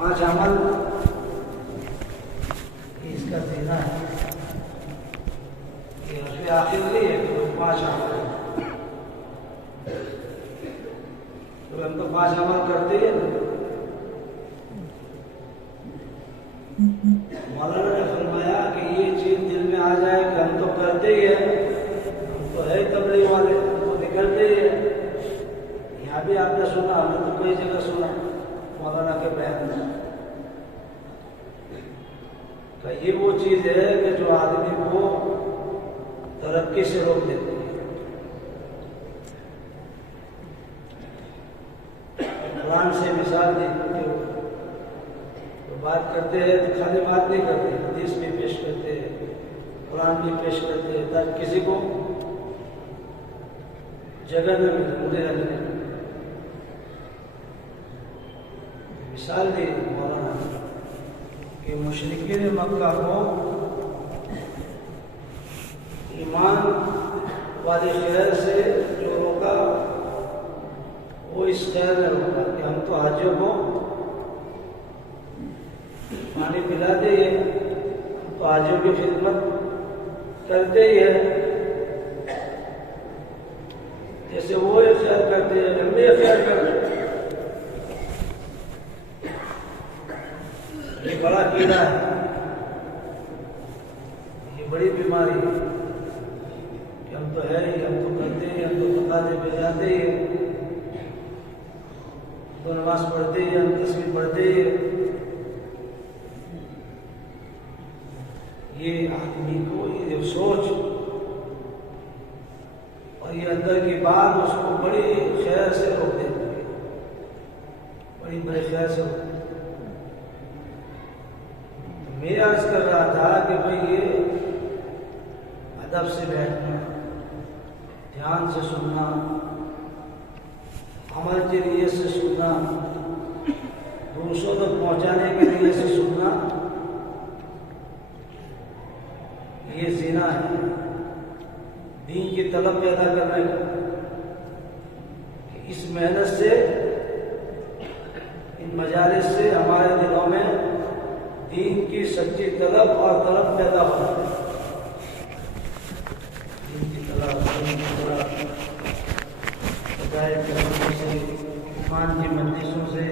पांच अमल इसका देना है कि उसमें आखिर नहीं है कि पांच अमल तो हम तो पांच अमल करते हैं। मौलाना ने फरमाया कि ये चीज दिल में आ जाए कि हम तो करते ही है, हम तो है तबलीग वाले, हम तो निकलते ही है। यहाँ भी आपने सुना, हमने तो कई जगह सुना मौलाना के बयान में। तो ये वो चीज है कि जो आदमी को तरक्की से रोक देती है। कुरान से मिसाल देते हो तो बात करते हैं तो खाली बात नहीं करते, हदीस भी पेश करते हैं, कुरान भी पेश करते हैं ताकि किसी को जगह न मिले मुझे रखने। मिसाल दी मौलाना कि मुशरिकीन मक्का को ईमान वाले खैर से जो रोका वो इस खैर में रोका कि हम तो हाजियों को पानी पिलाते ही है, तो हाजियों की खिदमत करते ही है, जैसे वो इख्तियार करते हैं हम भी इख्तियार करते हैं। ये बड़ा कीड़ा है, ये बड़ी बीमारी है कि हम तो है ही, हम तो करते ही, हम तो पकाते पिलाते ही, तो नमाज पढ़ते ही, हम तस्वीर पढ़ते ही। ये आदमी को ये जो सोच और ये अंदर की बात उसको बड़ी खैर से रोक देती है, बड़ी बड़े खैर से रोक देती है। मैं अर्ज कर रहा था कि भाई ये अदब से बैठना, ध्यान से सुनना, अमल के लिए से सुनना, दूसरों तक पहुंचाने के लिए से सुनना, ये जीना है दीन की तलब पैदा करने का। इस मेहनत से, इन मजालिस से हमारे दिलों में दीन की सच्ची तलब और तलब पैदा होना है। दीन की तलब, हिदायत के रंगों से, ईमान की मंदिशों से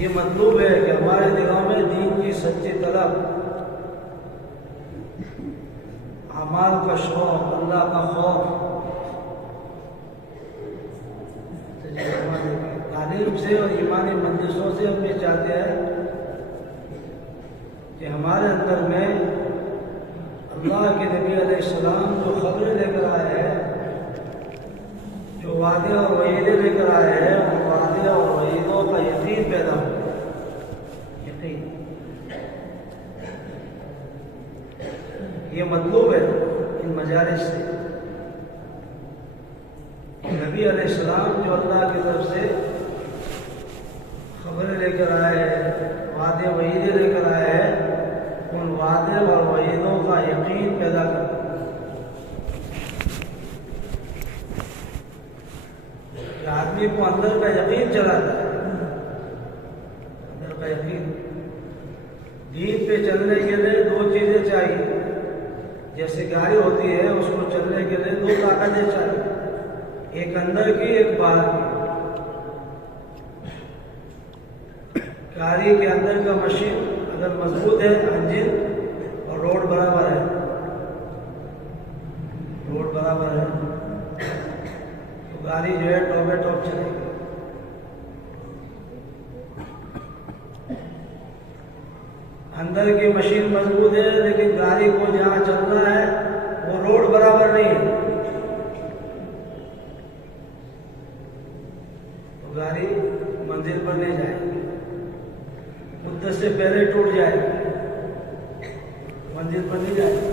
ये मतलब है कि हमारे दिलों में दीन की सच्ची तलब, अमाल का शौक, अल्लाह का खौफ, तालीम से और ईमानी मंदिशों से हम ये चाहते हैं कि हमारे अंदर में अल्लाह के नबी अलैहिस्सलाम जो खबरें लेकर आए हैं, जो वादे और वईदे लेकर आए हैं, उन वादे और वईदों का यकीन पैदा हो। यकीन ये मतलब है इन मजालिस से। नबी अलैहिस्सलाम जो अल्लाह की तरफ से खबरें लेकर आए हैं, वादे वईदे लेकर आए हैं, उन वादे और वईदों का यकीन पैदा करना। आदमी को अंदर का यकीन चलाता है, अंदर का यकीन। दीन पे चलने के लिए दो चीजें चाहिए। जैसे गाड़ी होती है, उसको चलने के लिए दो ताकतें चाहिए, एक अंदर की, एक बाहर की। गाड़ी के अंदर का मशीन अगर मजबूत है, इंजन और रोड बराबर है, रोड बराबर है, तो गाड़ी जो है टॉप चलेगी। अंदर की मशीन मजबूत है, लेकिन गाड़ी को जहाँ चलना है वो रोड बराबर नहीं है, तो गाड़ी मंजिल पर नहीं जाएगी, मुद्दत से पहले टूट जाएगी, मंजिल पर नहीं जाएगी।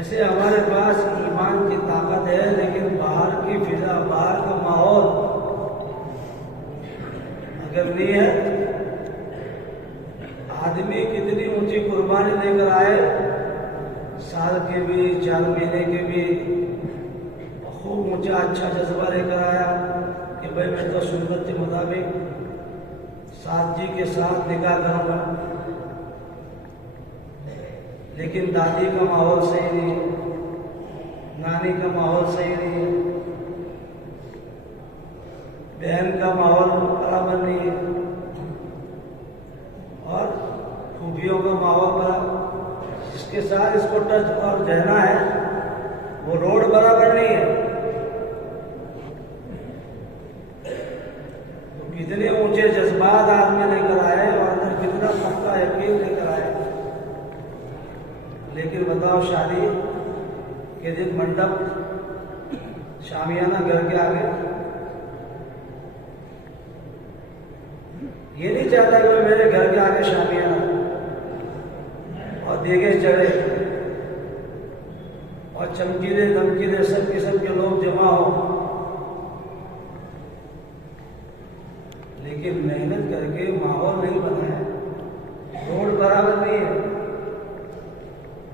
ऐसे हमारे पास ईमान की ताकत है, लेकिन बाहर की फिजा, बाहर का माहौल अगर नहीं है, आदमी कितनी ऊंची कुर्बानी लेकर आए, साल के भी 4 महीने के भी खूब ऊंचा अच्छा जज्बा लेकर आया कि भाई मैं तो सुन्नत के मुताबिक साथ जी के साथ निकाह करूंगा, लेकिन दादी का माहौल सही नहीं, नानी का माहौल सही नहीं, बहन का माहौल बराबर नहीं है, और खूबियों का माहौल बराबर, जिसके साथ इसको टच और रहना है वो रोड बराबर नहीं है। तो कितने ऊंचे जज्बात आदमी लेकर आए और अंदर कितना पक्का यकीन लेकर आए, लेकिन बताओ शादी के दिन मंडप शामियाना घर के आगे, ये नहीं चाहता कि मेरे घर के आगे शामियाना और देगे चढ़े और चमकीले धमकीले सब किस्म के लोग जमा हो, लेकिन मेहनत करके माहौल नहीं बना है, रोड बराबर नहीं है,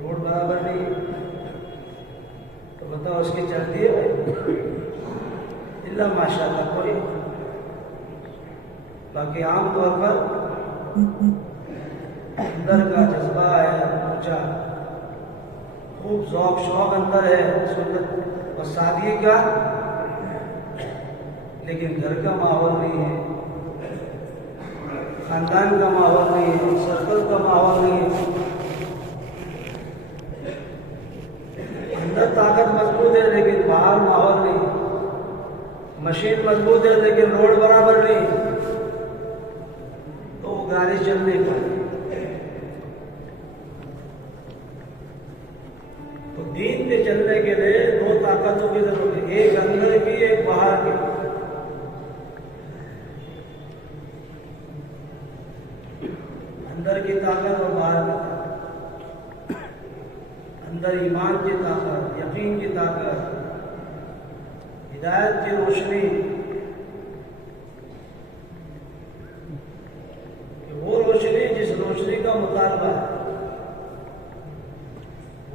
रोड बराबर नहीं है, तो बताओ उसकी चलती है भाई इल्ला माशाअल्लाह कोई। बाकी आमतौर पर अंदर का जज्बा है ऊंचा, खूब शौक शौक अंदर है सुन्नत और शादी का, लेकिन घर का माहौल नहीं है, खानदान का माहौल नहीं है, सर्कल का माहौल नहीं है। अंदर ताकत मजबूत है लेकिन बाहर माहौल नहीं, मशीन मजबूत है लेकिन रोड बराबर नहीं, तो वो गाड़ी चल नहीं पाती। तो दीन पे चलने के लिए 2 ताकतों की जरूरत है, एक अंदर की एक बाहर की। अंदर की ताकत और बाहर की ताकत, अंदर ईमान की ताकत, यकीन की ताकत, हिदायत की रोशनी, वो रोशनी जिस रोशनी का मुतालबा है,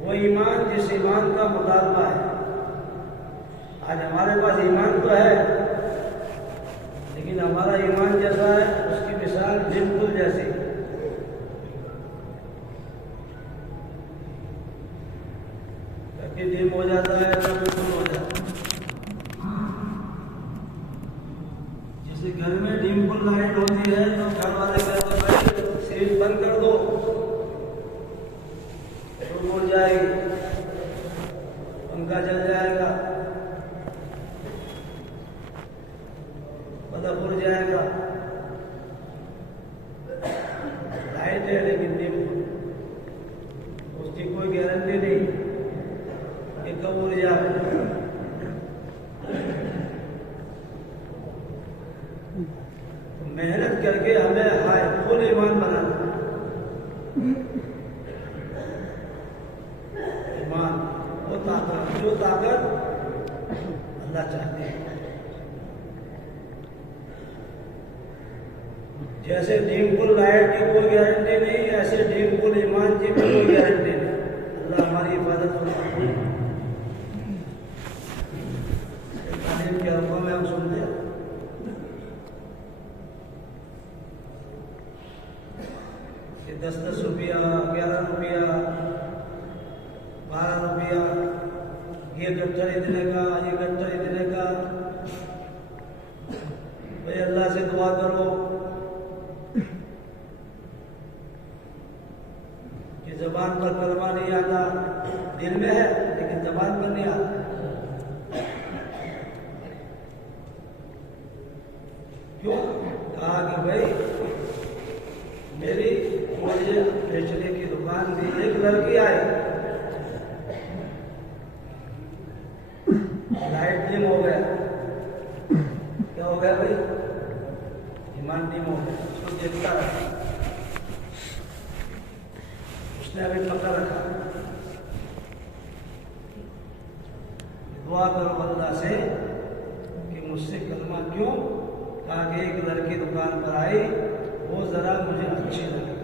वो ईमान जिस ईमान का मुतालबा है। आज हमारे पास ईमान तो है, लेकिन हमारा ईमान जैसा है उसकी मिसाल बिल्कुल जैसी, कभी डिम हो जाता है कभी फुल हो जाता है। जैसे घर में डिम फुल लाइट होती है तो घर वाले कहते हैं भाई स्विच बंद कर दो, तो उड़ जाएगी, पंखा चल जाएगा, बल्ब उड़ जाएगा। लाइट है लेकिन डिम, उसकी कोई गारंटी नहीं कि कब उड़ जाए। तो मेहनत करके हमें हाय फुल ईमान बनाना, ईमान वो ताकत जो ताकत अल्लाह चाहते हैं। जैसे नीमपुल लाइट की कोई गारंटी नहीं, ऐसे नीमपुल ईमान की भी कोई गारंटी नहीं। अल्लाह हमारी हिफाजत फरमाए। तालीम के अल्फाज में हम सुनते हैं कि 10-10 रुपया, 11 रुपया, 12 रुपया, ये गट्ठर इतने का, ये गट्ठर इतने का। भाई अल्लाह से दुआ करो कि जबान पर कलमा नहीं आता, दिल में है लेकिन जबान पर नहीं आता। क्यों? कहा कि भाई मेरी मुझे बेचने की दुकान थी, एक लड़की आई, लाइट डिम हो गया। क्या हो गया भाई? ईमान डिम हो गया। उसको देखता रहा, उसने अभी पकड़ रखा। दुआ करो अल्लाह से कि मुझसे कलमा क्यों, कहा कि एक लड़की दुकान पर आई, वो जरा मुझे अच्छी लगी,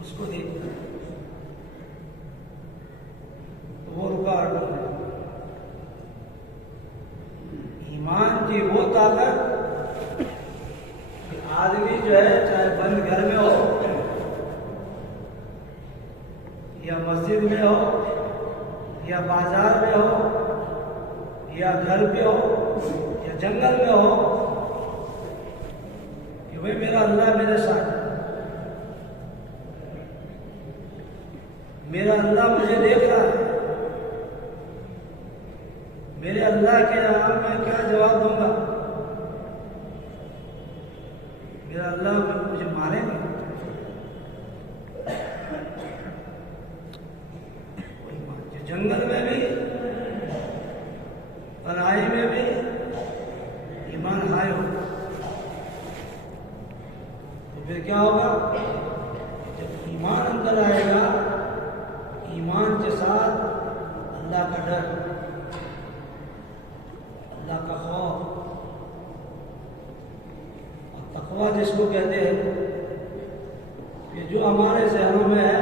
उसको देखा तो वो रुका ऑटो में। ईमान की वो ताकत कि आदमी जो है चाहे बंद घर में हो या मस्जिद में हो या बाजार में हो या घर पे हो या जंगल में हो, कि भाई मेरा अल्लाह मेरे साथ है, मेरा अल्लाह मुझे देख रहा है, मेरे अल्लाह के यहाँ मैं क्या जवाब दूंगा? मेरा अल्लाह मुझे मारेंगे? जंगल में भी, तन्हाई में भी ईमान हाय हो तो फिर क्या होगा? जब ईमान अंदर आएगा, ईमान के साथ अल्लाह का डर, अल्लाह का खौफ और तकवा जिसको कहते हैं, कि जो हमारे जहनों में है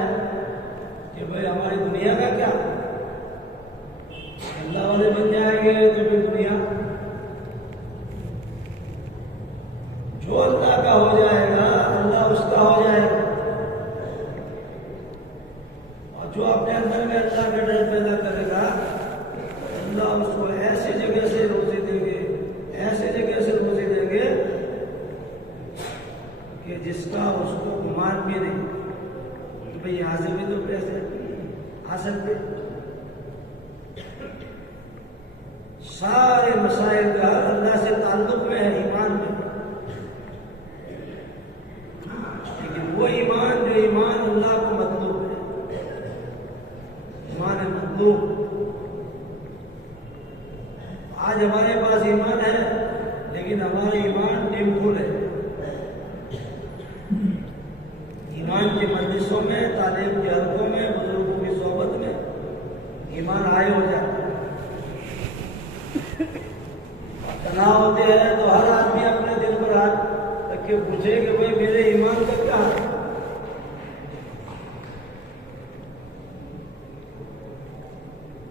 कि भाई हमारी दुनिया का क्या, अल्लाह वाले बन जाएंगे तो फिर दुनिया, जो अल्लाह का हो जाएगा अल्लाह उसका हो जाएगा। और जो अपने अंदर में अल्लाह का डर पैदा करेगा, अल्लाह उसको ऐसी जगह से रोजी देंगे, ऐसी जगह से रोजी देंगे कि जिसका उसको गुमान भी नहीं कि भाई यहां से भी तो पैसे आ सकते। सारे मसाइल का अल्लाह से ताल्लुक में है, ईमान में, लेकिन वो ईमान जो ईमान अल्लाह को मतलूब है, ईमान है मतलूब। आज हमारे पास ईमान है लेकिन हमारा ईमान टिमफुल है। ईमान की मजलिसों में, तालीम के हलकों में, बुजुर्गों की सोहबत में ईमान हाय हो जाता है। तनाव होते हैं तो हर आदमी अपने दिल पर हाथ रख के पूछे कि भाई मेरे ईमान का क्या है?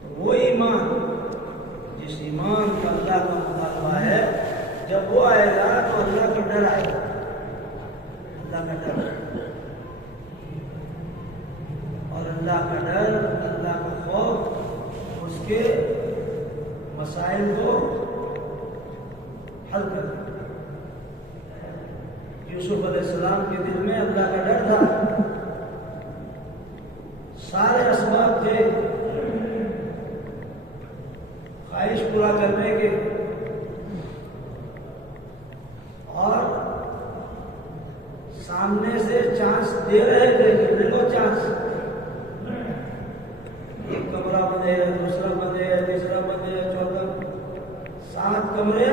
तो वो ईमान, जिस ईमान का अल्लाह का मुतालबा है, जब वो आएगा तो अल्लाह का डर आएगा, अल्लाह का डर, और अल्लाह का डर, अल्लाह का खौफ उसके मसाइल को हल कर दिया। यूसुफ अलैहिस्सलाम के दिल में अल्लाह का डर था, सारे असबाब थे ख्वाहिश पूरा करने के, और सामने से चांस दे रहे थे कि ले लो चांस, एक कमरा बने, दूसरा बने, तीसरा बने, चौथा, 7 कमरे,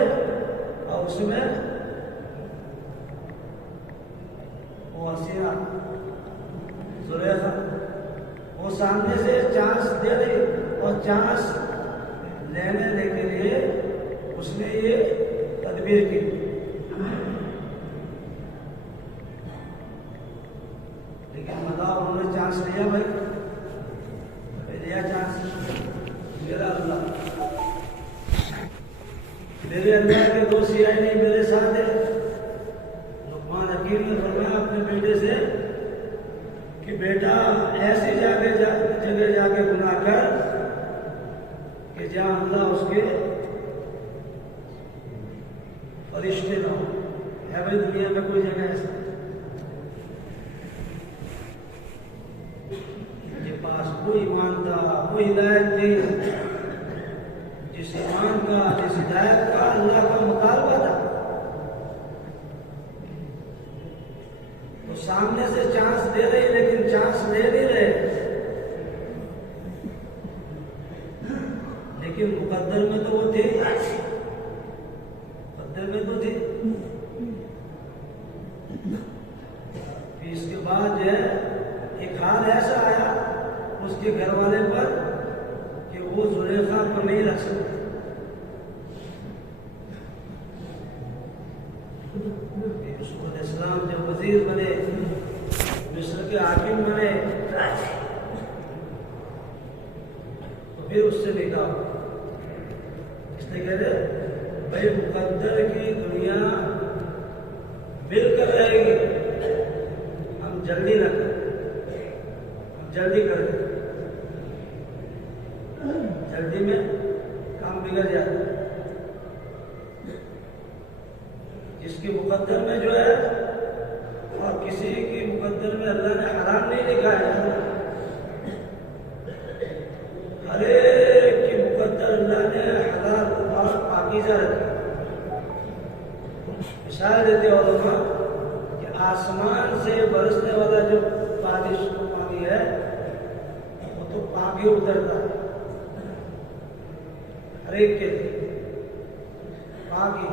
और उसमें वो हसीना जुलेखा, वो सामने से चांस दे रही, और चांस लेने के लिए उसने ये तदबीर की। लेकिन बताओ, उन्होंने चांस लिया भाई, लिया चांस, मेरा अल्लाह, मेरे अल्लाह के 2 CID मेरे साथ है। लुकमान हकीम ने फरमाया अपने बेटे से कि बेटा ऐसी जगह जाके गुनाह कर कि जहां अल्लाह उसके फरिश्ते ना हो। है भाई दुनिया में कोई जगह ऐसा? जिनके पास कोई ईमान था, कोई हिदायत थी, जिस ईमान का, जिस हिदायत का अल्लाह का मुतालबा था, उसके घर वाले पर कि वो जुलेखा को नहीं रख सकते। यूसुफ अलैहिस्सलाम जब वजीर बने, मिस्र के हाकिम बने, तो फिर उससे निकाह। इसलिए कह रहे भाई मुकद्दर की दुनिया मिलकर रहेगी, हम जल्दी न करें, हम जल्दी कर दें, जल्दी में काम बिगड़ जाता है। जिसके मुकद्दर में जो है और किसी के मुकद्दर में अल्लाह ने हराम नहीं लिखा है, हर एक की मुकद्दर अल्लाह ने हलाल और पाकीज़ा रखा। मिसाल देते उलमा कि आसमान से बरसने वाला जो बारिश पानी है वो तो पानी उतरता है हर एक के पानी,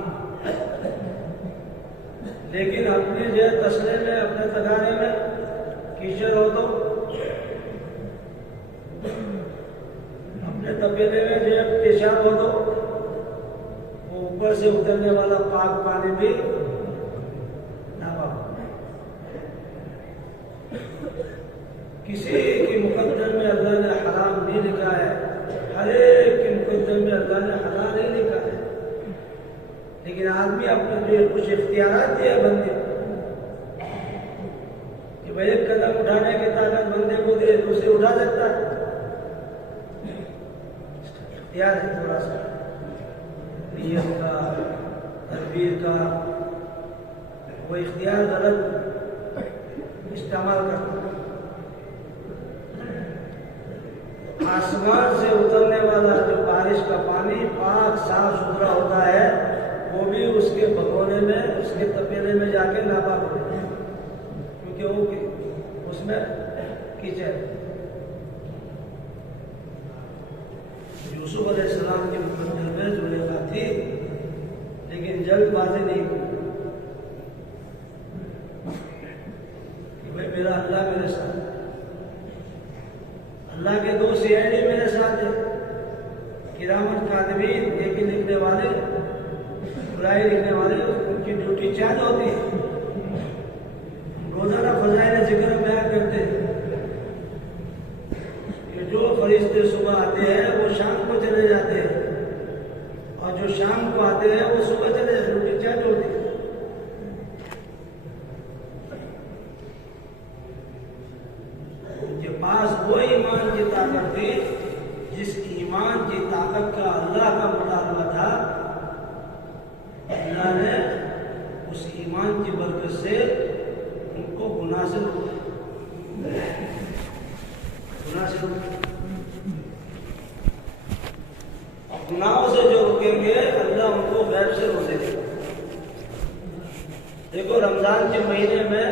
लेकिन अपने जो तसले में, अपने तगाने में कीचड़ हो तो अपने तपेले में जो पेशाब हो तो वो ऊपर से उतरने वाला पाक पानी भी नापाक। किसी की मुकद्दर में अल्लाह ने हराम नहीं लिखा है, हर एक के मुकद्दर में अल्लाह ने हलाल नहीं लिखा है। लेकिन आदमी अपने जो कुछ इख्तियारात दिया बंदे कि भाई एक कदम उठाने की ताकत बंदे को दे तो उसे उठा सकता है, इख्तियार है थोड़ा सा नियत का, तदबीर का, वो इख्तियार गलत इस्तेमाल करता है। आसमान से उतरने वाला जो बारिश का पानी पाक साफ सुथरा होता है, वो भी उसके भगोने में, उसके तपेले में जाके नापाक हो जाता है, क्योंकि वो उसमें कीचड़। यूसुफ अलैहिस्सलाम के मुकद्दर में जुलेखा थी, लेकिन जल्दबाजी नहीं की कि भाई मेरा अल्लाह मेरे साथ, अल्लाह के दो सीआईडी मेरे साथ है, किरामत कातिबीन, नेकी लिखने वाले, बुराई लिखने वाले, उनकी ड्यूटी चार्ज होती है। रोजाना फजाइल जिक्र बयान करते हैं कि जो फरिश्ते सुबह आते हैं वो शाम को चले जाते हैं, और जो शाम को आते हैं वो सुबह चले जाते हैं, ड्यूटी चार्ज होती है। उनके पास वो ईमान की ताकत थी जिस ईमान की ताकत का अल्लाह का मुतालबा था। अल्लाह ने उस ईमान की बरकत से उनको गुनाह से गुनाहों से जो रुकेंगे अल्लाह उनको गैब से रोक देगा। देखो रमजान के महीने में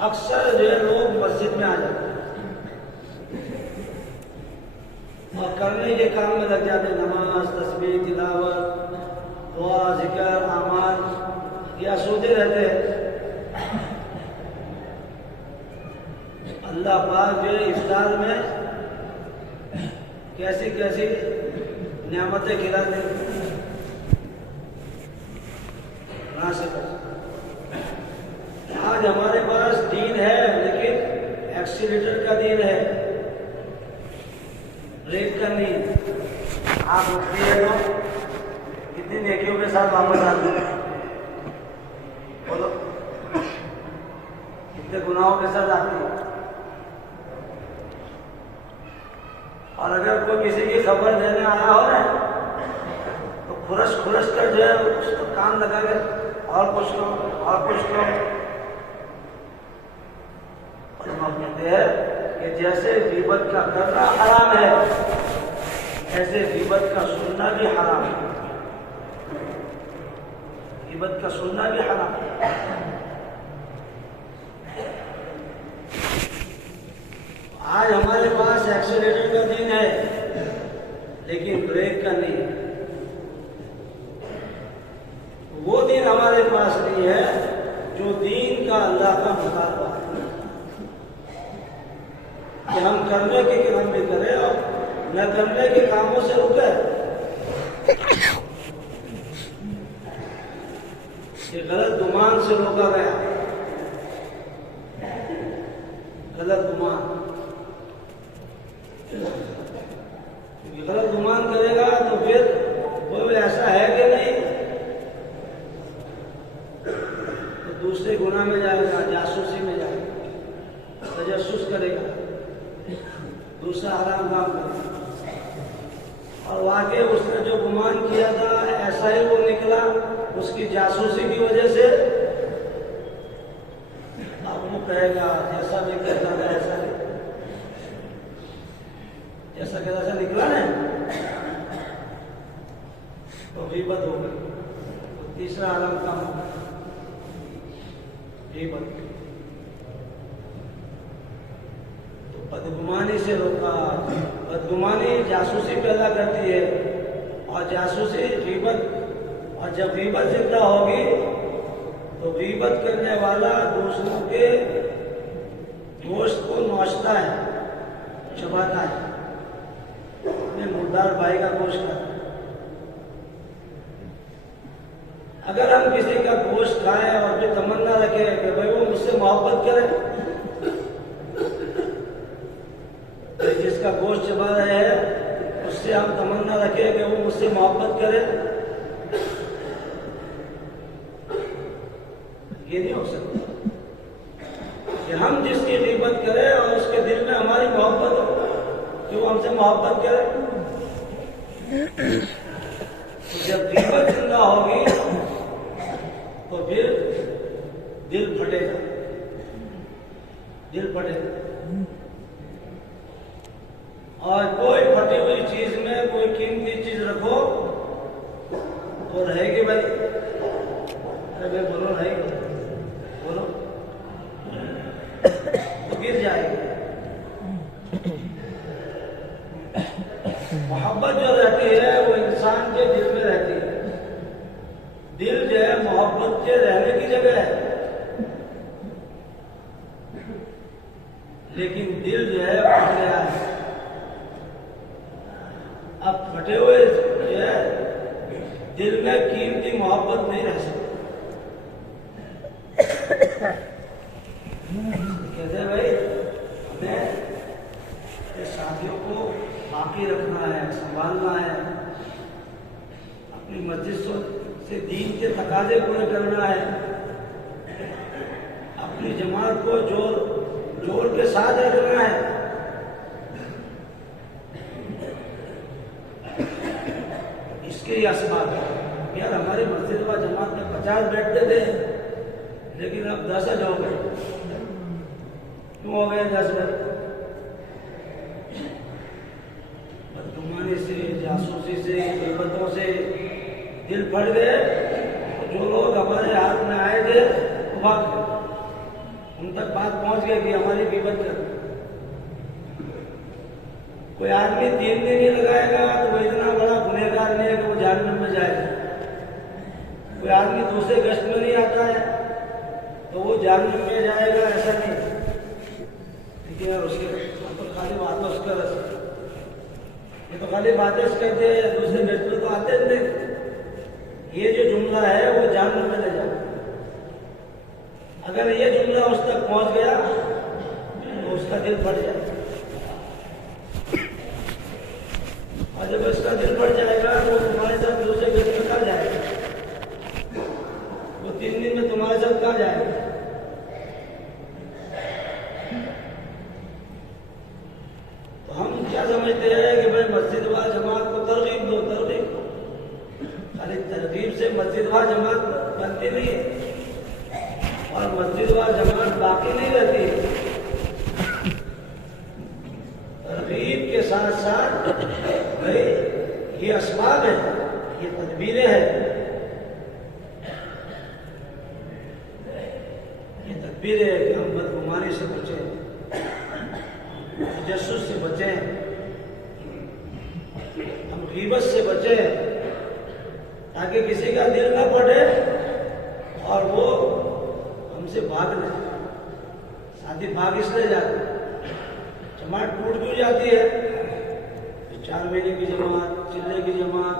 अक्सर जो है लोग मस्जिद में आ जाते हैं और करने के काम में लग जाते हैं, नमाज, तस्बीह, तिलावत, दुआ, जिक्र, आमाल, या सोते रहते हैं। अल्लाह पाक जो इफ्तार में कैसी कैसी नियामतें खिलाते कहाँ से कर। आज हमारे पास दीन है लेकिन एक्सीलेटर का दीन है, ब्रेक का नहीं। आप उठती है तो कितनी नेकियों के साथ वापस आते हैं, बोलो कितने गुनाहों के साथ आती है। और अगर कोई किसी की खबर देने आया हो ना तो खुरस कर जो है उसको कान लगा के और कुछ लो और कुछ लो। और हम कहते हैं कि जैसे गीबत का करना हराम है ऐसे गीबत का सुनना भी हराम है, गीबत का सुनना भी हराम है। आज हमारे पास एक्सीलेटर का दीन है लेकिन ब्रेक का नहीं है। वो दीन हमारे पास नहीं है जो दीन का अल्लाह का मुतालबा है। कि हम करने के काम भी करें और न करने के कामों से रुके। ये गलत गुमान से रोका गया, गलत गुमान। गलत गुमान करेगा तो फिर वो ऐसा है कि नहीं, तो दूसरे गुनाह में जाएगा, जासूसी में जाएगा, तजस्सुस करेगा, दूसरा हराम काम करेगा। और वाकई उसने जो गुमान किया था ऐसा ही वो निकला, उसकी जासूसी की वजह से। अब वो कहेगा जैसा भी कहता था ऐसा नहीं, जैसा कहता ऐसा निकला ना, तो गीबत हो गई। तो तीसरा हराम काम हो गया गीबत। तो बदगुमानी से रोका। बदगुमानी जासूसी पैदा करती है, और जासूसी गीबत। और जब गीबत जिंदा होगी तो गीबत करने वाला दूसरों के गोश्त को नोचता है, चबाता है, अपने मुर्दार भाई का गोश्त खाता है। अगर हम किसी का गोश्त खाएं और फिर तमन्ना रखें कि भाई वो मुझसे मोहब्बत करे, तो जिसका गोश्त चबा रहे हैं उससे हम तमन्ना रखें कि वो मुझसे मोहब्बत करे, ये नहीं हो सकता। कि हम जिसकी गीबत करें और उसके दिल में हमारी मोहब्बत हो कि वो हमसे मोहब्बत करे। तो जब गीबत जिंदा होगी तो फिर दिल फटेगा, दिल फटेगा। और कोई फटी हुई चीज में कोई कीमती चीज रखो तो रहेगी भाई। अरे भाई बोलो, रहेगी, बोलो, तो गिर जाएगी। मोहब्बत जो रहती है वो इंसान के दिल में रहती है। दिल जो है मोहब्बत के रहने की जगह है, लेकिन दिल जो है फट गया है। अब फटे हुए जो है दिल में कीमती मोहब्बत नहीं रह सकती। कहते हैं भाई हमें साथियों को बाकी रखना है, संभालना है, अपनी मस्जिद से दीन के तकाजे पूरे करना है, अपनी जमात को जोर के साथ रखना है। इसके ही असबाब है। यार हमारी मस्जिद व जमात में 50 बैठते थे, लेकिन अब 10 हो गए। क्यों हो गए 10 बैठ? बदगुमानी से, जासूसी से, गीबतों से दिल फट गए। जो लोग हमारे हाथ में आए थे वो भाग गए, उन तक बात पहुंच गई कि हमारी गीबत कर। कोई आदमी 3 दिन ही लगाएगा तो वो इतना बड़ा गुनहगार नहीं है कि वो जहन्नम में जाएगा। कोई आदमी दूसरे गश्त में नहीं आता है तो वो जहन्नम में जाएगा, ऐसा नहीं। लेकिन उसके तो खाली बात उसका रस, ये तो खाली बातें करते हैं, दूसरे गश्त में तो आते नहीं। ये जो जुमला है वो जहन्नम में ले जाए। अगर ये जुमला उस तक पहुंच गया तो उसका दिल फट जाएगा, और जब उसका दिल फट जाएगा तो तुम्हारे साथ दूसरे गश्त में कहाँ जाएगा? वो 3 दिन में तुम्हारे साथ कहाँ जाएगा? तो हम क्या समझते हैं कि भाई मस्जिद व जमात को तरगीब दो, तरगीब दो। खाली तरगीब से मस्जिद व जमात बनती नहीं है, और मस्जिद व जमात बाकी नहीं रहती है। तरगीब के साथ साथ भाई ये असबाब है, ये तदबीरें हैं, ये तदबीरें कि हम बदगुमानी से बचें, तजस्सुस से बचें, हम गीबत से बचें, ताकि किसी का दिल न फटे और वो हमसे भाग न जाए। शादी भाग इसलिए जाती, जमात टूट क्यों जाती है? 4 महीने की जमात, चिल्ले की जमात,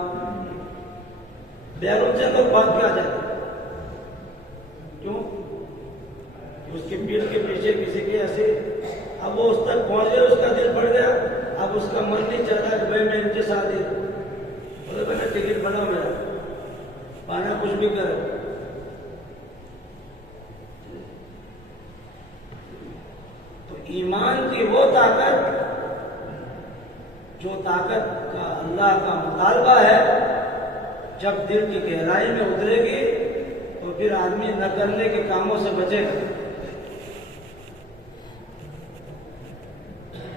बैरून से लोग भाग के आ जाते। क्यों? उसकी पीठ के पीछे किसी के ऐसे, अब वो उस तक पहुंच गया, उसका दिल बढ़ गया, अब उसका मन नहीं चल रहा कि भाई मैं इनके साथ ही, बोले मैंने टिकट बना मेरा, पाना कुछ भी करे। तो ईमान की वो ताकत, जो ताकत का अल्लाह का मुतालबा है, जब दिल की गहराई में उतरेगी तो फिर आदमी न करने के कामों से बचेगा।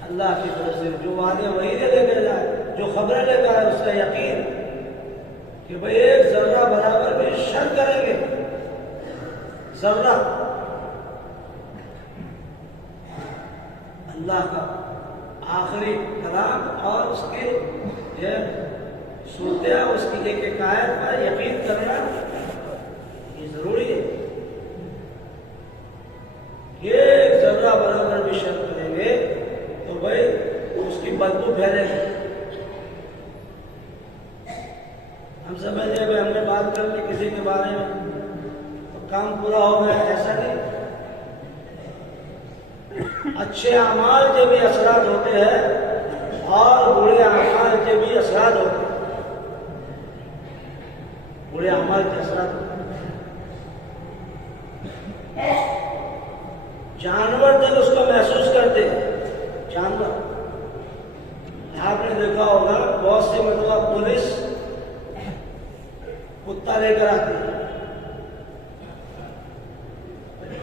अल्लाह की तरफ से जो वादे वही लेकर जाए, जो खबरें लेकर आए, उसका यकीन कि भाई एक जर्रा बराबर भी शक करेंगे, जर्रा अल्लाह का आखिरी कलाम और उसके सूरत, उसकी एक एक आयत पर यकीन करना ये जरूरी है। एक जर्रा बराबर भी शक करेंगे तो भाई उसकी बदबू फैलेगी। हम समझे भाई हमने बात कर ली किसी के बारे में तो काम पूरा हो गया, ऐसा नहीं। अच्छे अमाल के भी असरात होते हैं और बुरे अमाल के भी असरात होते हैं। बुरे अमाल के असरात होते हैं, जानवर तक उसको महसूस करते हैं। जानवर, आपने देखा होगा बहुत सी मतलब पुलिस कुत्ता लेकर आती है,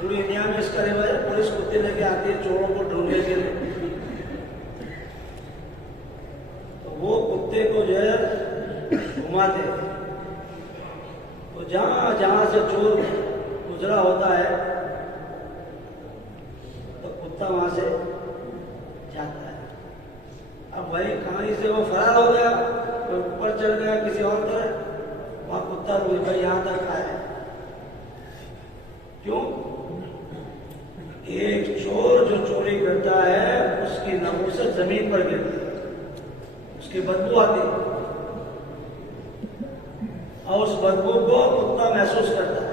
पूरी इंडिया में इसका रिवाज है, पुलिस कुत्ते लेके आती है चोरों को ढूंढने के लिए। तो वो कुत्ते को जो है घुमाते हैं, तो जहां जहां से चोर गुजरा होता है तो कुत्ता वहां से जाता है। अब भाई कहानी से वो फरार हो गया, तो ऊपर चल गया किसी और तरह, वहां कुत्ता बोल भाई यहां तक आया। क्यों? एक चोर जो चोरी करता है उसकी नपुंसक जमीन पर गिरती है, उसकी बदबू आती है और उस बदबू को कुत्ता महसूस करता है।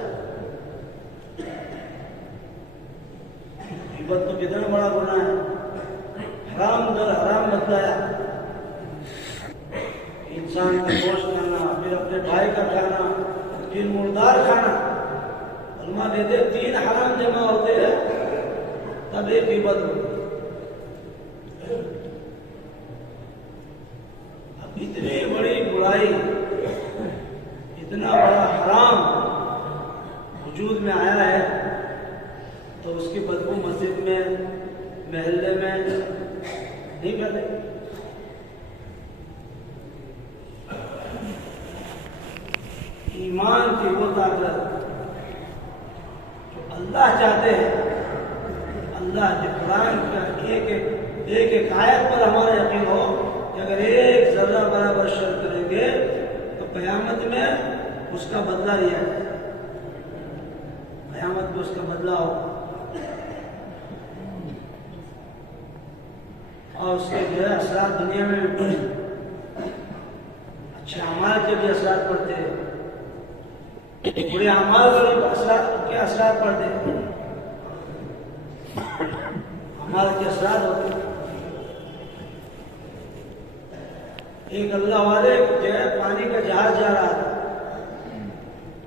बदबू कितना बड़ा गुनाह है, हराम दर हराम बतलाया। इंसान का गोश्त खाना, फिर अपने भाई का खाना, फिर मुर्दार खाना, उलमा कहते हैं 3 हराम जमा होते हैं तब एक ही बदबू। अब इतनी बड़ी बुराई, इतना बड़ा हराम वजूद में आया है तो उसकी बदबू मस्जिद में, महल्ले में नहीं करते। ईमान की वो ताकत जो अल्लाह चाहते हैं, अल्लाह के कुरान का एक एक आयत पर हमारा यकीन हो कि अगर एक जर्रा बराबर शर करेंगे तो क़यामत में उसका बदला लिया जाए, क़यामत में उसका बदला हो और उसके जो है असरात दुनिया में भी पड़े। अच्छे अमाल के भी असरात पड़ते हैं, बुरे अमाल के असरात पड़ते हैं, अमाल के असरात होते हैं। एक अल्लाह वाले जो है पानी का जहाज जा रहा था,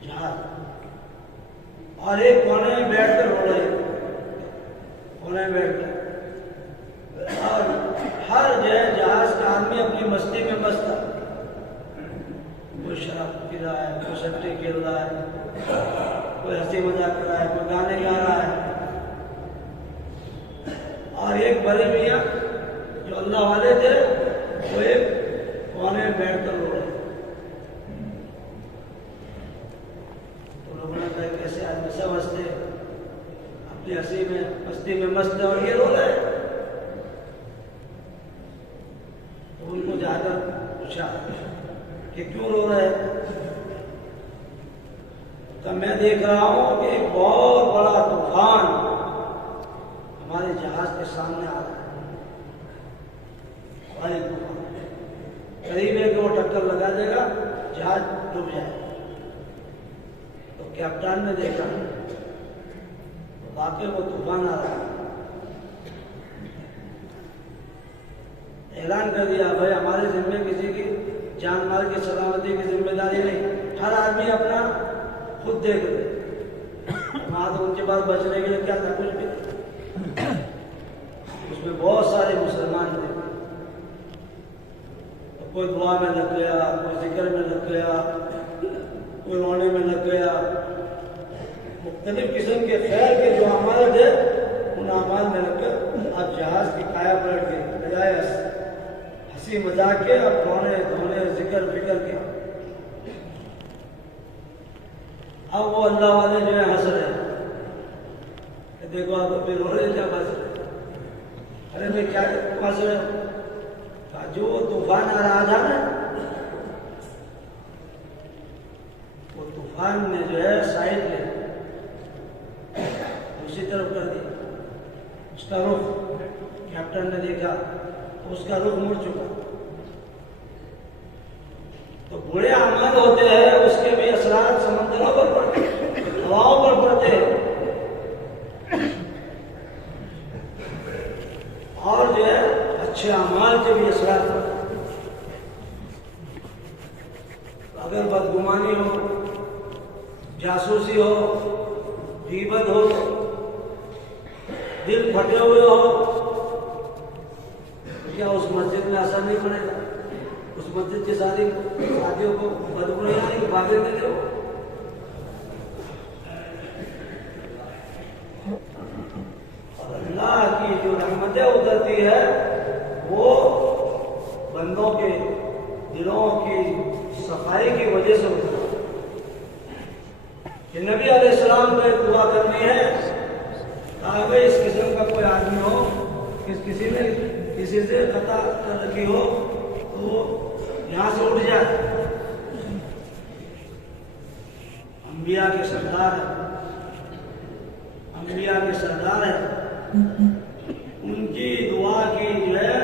जहाज, और एक कोने में बैठकर रो रहे, कोने में बैठकर, और हर जो है जहाज का आदमी अपनी मस्ती में मस्त था। कोई शराब पी रहा है, कोई सट्टे खेल रहा है, कोई हंसी मजाक कर रहा है, कोई गाने गा रहा है, और एक बड़े मियाँ जो अल्लाह वाले थे वो एक कोने में बैठकर रो रहे। तो लोगों ने कहा कैसे आदमी सब हंसते, अपनी हंसी में मस्ती में मस्त है और ये रो रहे। तो उनको जाकर पूछा कि क्यों रो रहे हैं? तो मैं देख रहा हूं कि एक बहुत बड़ा तूफान हमारे जहाज के सामने आ रहा है। भारी तूफान, करीब है कि वो टक्कर लगा देगा, जहाज डूब जाए। तो कैप्टन ने देखा वाकई वो तूफान आ रहा है, ऐलान कर दिया भाई हमारे जिम्मे किसी की जान माल की सलामती की जिम्मेदारी नहीं, हर आदमी अपना खुद देख ले। वहां तो उनके पास बचने के लिए क्या था, कुछ भी। उसमें बहुत सारे मुसलमान थे, तो कोई दुआ में लग गया, कोई जिक्र में लग गया, कोई रोने में लग गया। मुख्तलिफ किस्म के खैर के जो अमाल थे उन अमाल में लगकर अब जहाज की काया पलट गई, बजाय हंसी मजाक के अब रोने धोने जिक्र फिक्र के। अब वो अल्लाह वाले जो है हंस रहे, देखो आप अभी रो रहे क्या हंस रहे? अरे भाई क्या हंस रहे? जो तूफान आ रहा था ना, वो तूफान ने जो है साइड ले दूसरी तरफ कर दिया, उसका रुख कैप्टन ने देखा तो उसका रुख मुड़ चुका। तो बुरे अमल होते हैं उसके भी असरार समंदरों पर पड़ते, हवाओं पर पड़ते हैं, और जो है अच्छे अमाल के भी असरार पड़ते। अगर बदगुमानी हो, जासूसी हो, गीबत हो, दिल फटे हुए हो, क्या उस मस्जिद में असर नहीं पड़ेगा? उस मस्जिद की शादियों को बदगुमानी को भागे देंगे वो। और अल्लाह की जो रहमतें उतरती है वो बंदों के दिलों की सफाई की वजह से होता है। कि नबी अलैहिस्सलाम को एक दुआ करनी है, अगर इस किस्म का कोई आदमी हो, किसी ने किसी से खता कर रखी हो तो यहाँ से उठ जाए। अंबिया के सरदार है, अंबिया के सरदार है, उनकी दुआ की जो है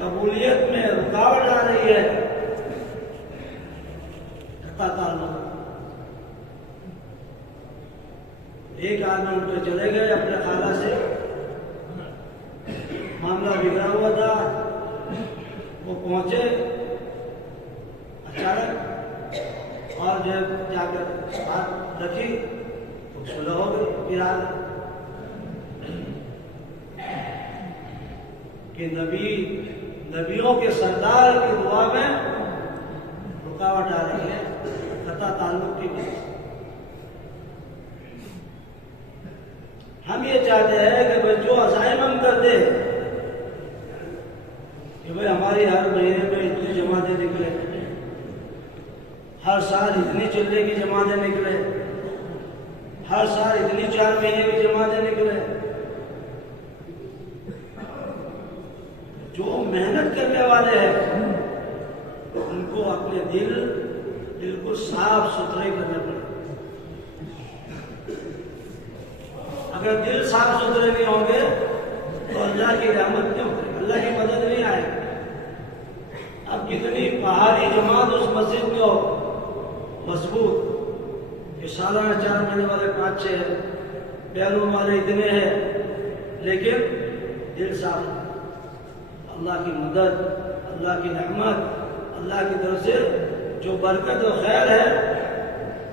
कबूलियत में रुकावट आ रही है। एक आदमी उनके चले गए अपने खाला से, मामला बिगड़ा हुआ था, वो पहुंचे अचानक और जब जाकर बात रखी तो सुलह हो गई। फिर कि नबियों के सरदार की दुआ में रुकावट आ रही है कता ताल्लुक की वजह से। हम ये चाहते हैं कि भाई जो अज़ाइम हम करते हैं कि भाई हमारी हर महीने में इतनी जमातें निकले, हर साल इतनी चिल्ले की जमातें निकले, हर साल इतनी 4 महीने की जमातें निकले। जो मेहनत करने वाले हैं उनको अपने दिल बिल्कुल साफ सुथरे करने पड़े। अगर दिल साफ सुथरे नहीं होंगे तो अल्लाह की रहमत नहीं होगी, अल्लाह की मदद नहीं आएगी। अब कितनी पहाड़ी जमात उस मस्जिद में हो मजबूत, ये सालाना 4 महीने वाले 5-6 बैलों वाले इतने हैं, लेकिन दिल साफ, अल्लाह की मदद, अल्लाह की रहमत, अल्लाह की तरफ से जो बरकत और खैर है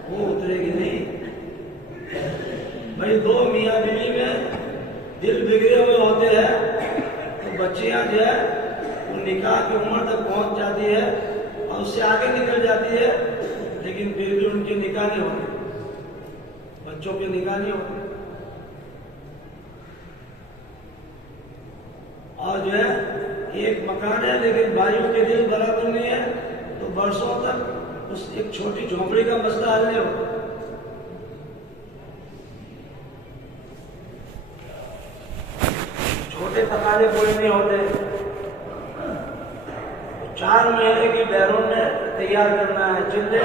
वो उतरेगी नहीं। भाई 2 मियाँ बीवी में दिल बिगड़े हुए होते हैं तो बच्चियाँ जो है वो निकाह की उम्र तक पहुँच जाती है और उससे आगे निकल जाती है, लेकिन फिर भी उनकी निकाह नहीं होती, बच्चों की निकाह नहीं होती। और जो है एक मकान है लेकिन भाइयों के दिल बराबर नहीं है तो बरसों तक उस एक छोटी झोंपड़ी का मसला हल नहीं होता। छोटे तकाजे पूरे नहीं होते। 4 महीने की बैरून ने तैयार करना है, चिल्ले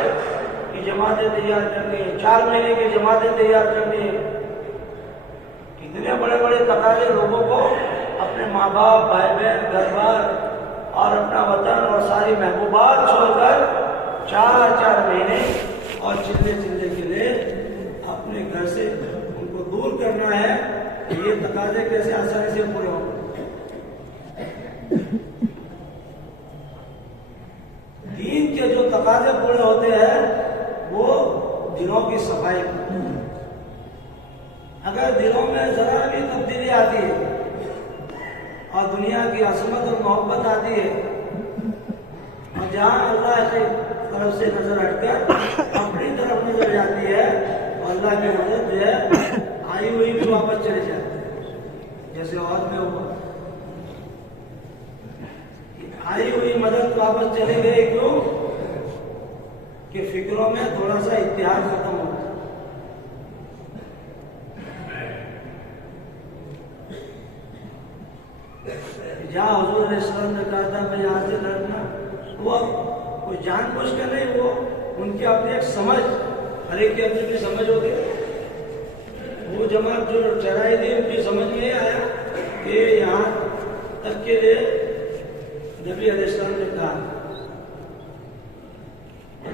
की जमातें तैयार करनी है, 4 महीने की जमातें तैयार करनी है। कितने बड़े बड़े तकाजे लोगों को अपने माँ बाप, भाई बहन, घर बार और अपना वतन और सारी महबूबात छोड़कर 4 महीने और चिल्ले के लिए अपने घर से उनको दूर करना है। ये तकाजे कैसे आसानी से पूरे होंगे? दीन के जो तकाजे पूरे होते हैं वो दिलों की सफाई। अगर दिलों में जरा भी तब्दीली आती है और दुनिया की असमत और मोहब्बत आती है और जहाँ अल्लाह की तरफ से नजर हटकर अपनी तरफ नजर जाती है और अल्लाह की मदद जो है आई हुई भी वापस चले जाती है। जैसे और में हुआ, आई हुई मदद वापस चली गई। क्यों? कि फिक्रों में थोड़ा सा इतिहास खत्म हो। जहाँ हुजूर अलैहिस्सलाम ने कहा था मैं यहाँ से लड़ना, वो कोई जानबूझ कर नहीं, वो उनकी अपनी एक समझ, हर एक की अपनी अपनी समझ होती है। वो जमात जो चढ़ाई थी उनकी समझ में आया कि यहाँ तक के लिए नबी अलैहिस्सलाम ने कहा,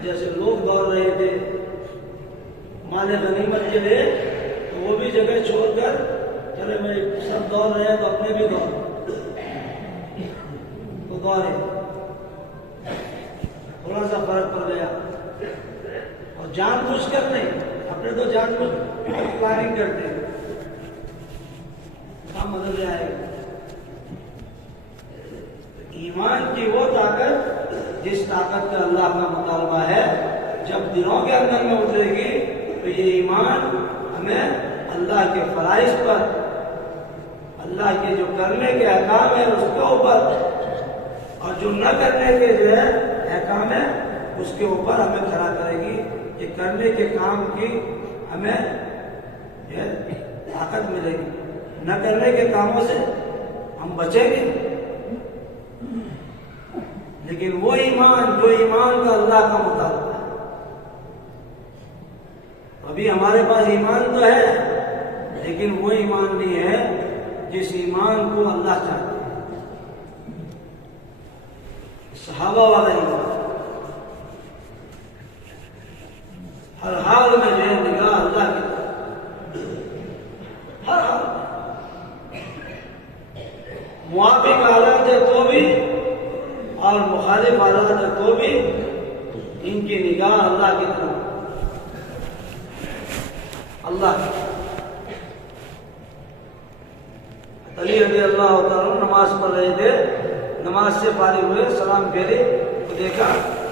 जैसे लोग दौड़ रहे थे माले गनीमत के लिए, तो वो भी जगह छोड़कर चले भाई सब दौड़ रहे हैं तो अपने भी दौड़, तो दौड़े। थोड़ा सा फर्क पड़ गया और जानबूझकर नहीं, अपने तो जानबूझ प्लानिंग करते हैं, काम बदल जाएगा। ईमान की वो ताकत जिस ताकत का अल्लाह का मुतालबा है, जब दिलों के अंदर में उतरेगी तो ये ईमान हमें अल्लाह के फराइज पर, अल्लाह के जो करने के अहकाम है उसके ऊपर, और जो न करने के जो है अहकाम है उसके ऊपर हमें खड़ा करेगी। ये करने के काम की हमें ताकत मिलेगी, न करने के कामों से हम बचेंगे। लेकिन वो ईमान जो ईमान का अल्लाह का मुताबिक है, अभी हमारे पास ईमान तो है लेकिन वो ईमान नहीं है जिस ईमान को अल्लाह चाहता है, सहाबा वाला ईमान। हर हाल में जो है निगाह अल्लाह की तरफ, हर हाल मुआफिक हालात है तो भी और मुखालिफ हालात है तो भी इनकी निगाह अल्लाह की तरफ, अल्लाह। अली रज़ी अल्लाह तआला नमाज पढ़ रहे थे, नमाज से फारिग हुए, सलाम फेरे तो देखा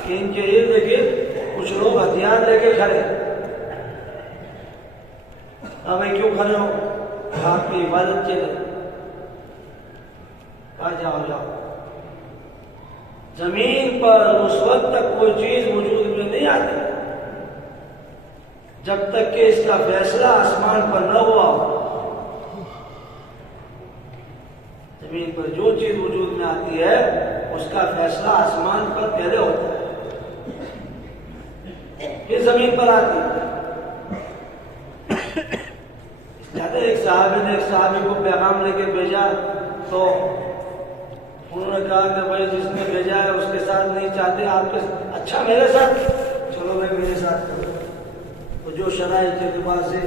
कि इनके इर्द गिर्द कुछ लोग हथियार लेके खड़े। अब क्यों खड़े हो? आपकी इबादत के लिए। कहा जाओ जाओ। जमीन पर उस वक्त तक कोई चीज वजूद में नहीं आती जब तक कि इसका फैसला आसमान पर न हुआ। जमीन पर जो चीज वजूद में आती है उसका फैसला आसमान पर पहले होता है, फिर जमीन पर आती है। एक साहबी ने एक साहबी को पैगाम लेके भेजा तो उन्होंने कहा कि भाई जिसने भेजा है उसके साथ नहीं चाहते आपके, अच्छा मेरे साथ चलो भाई मेरे साथ करो। तो जो शराइ के एतबार से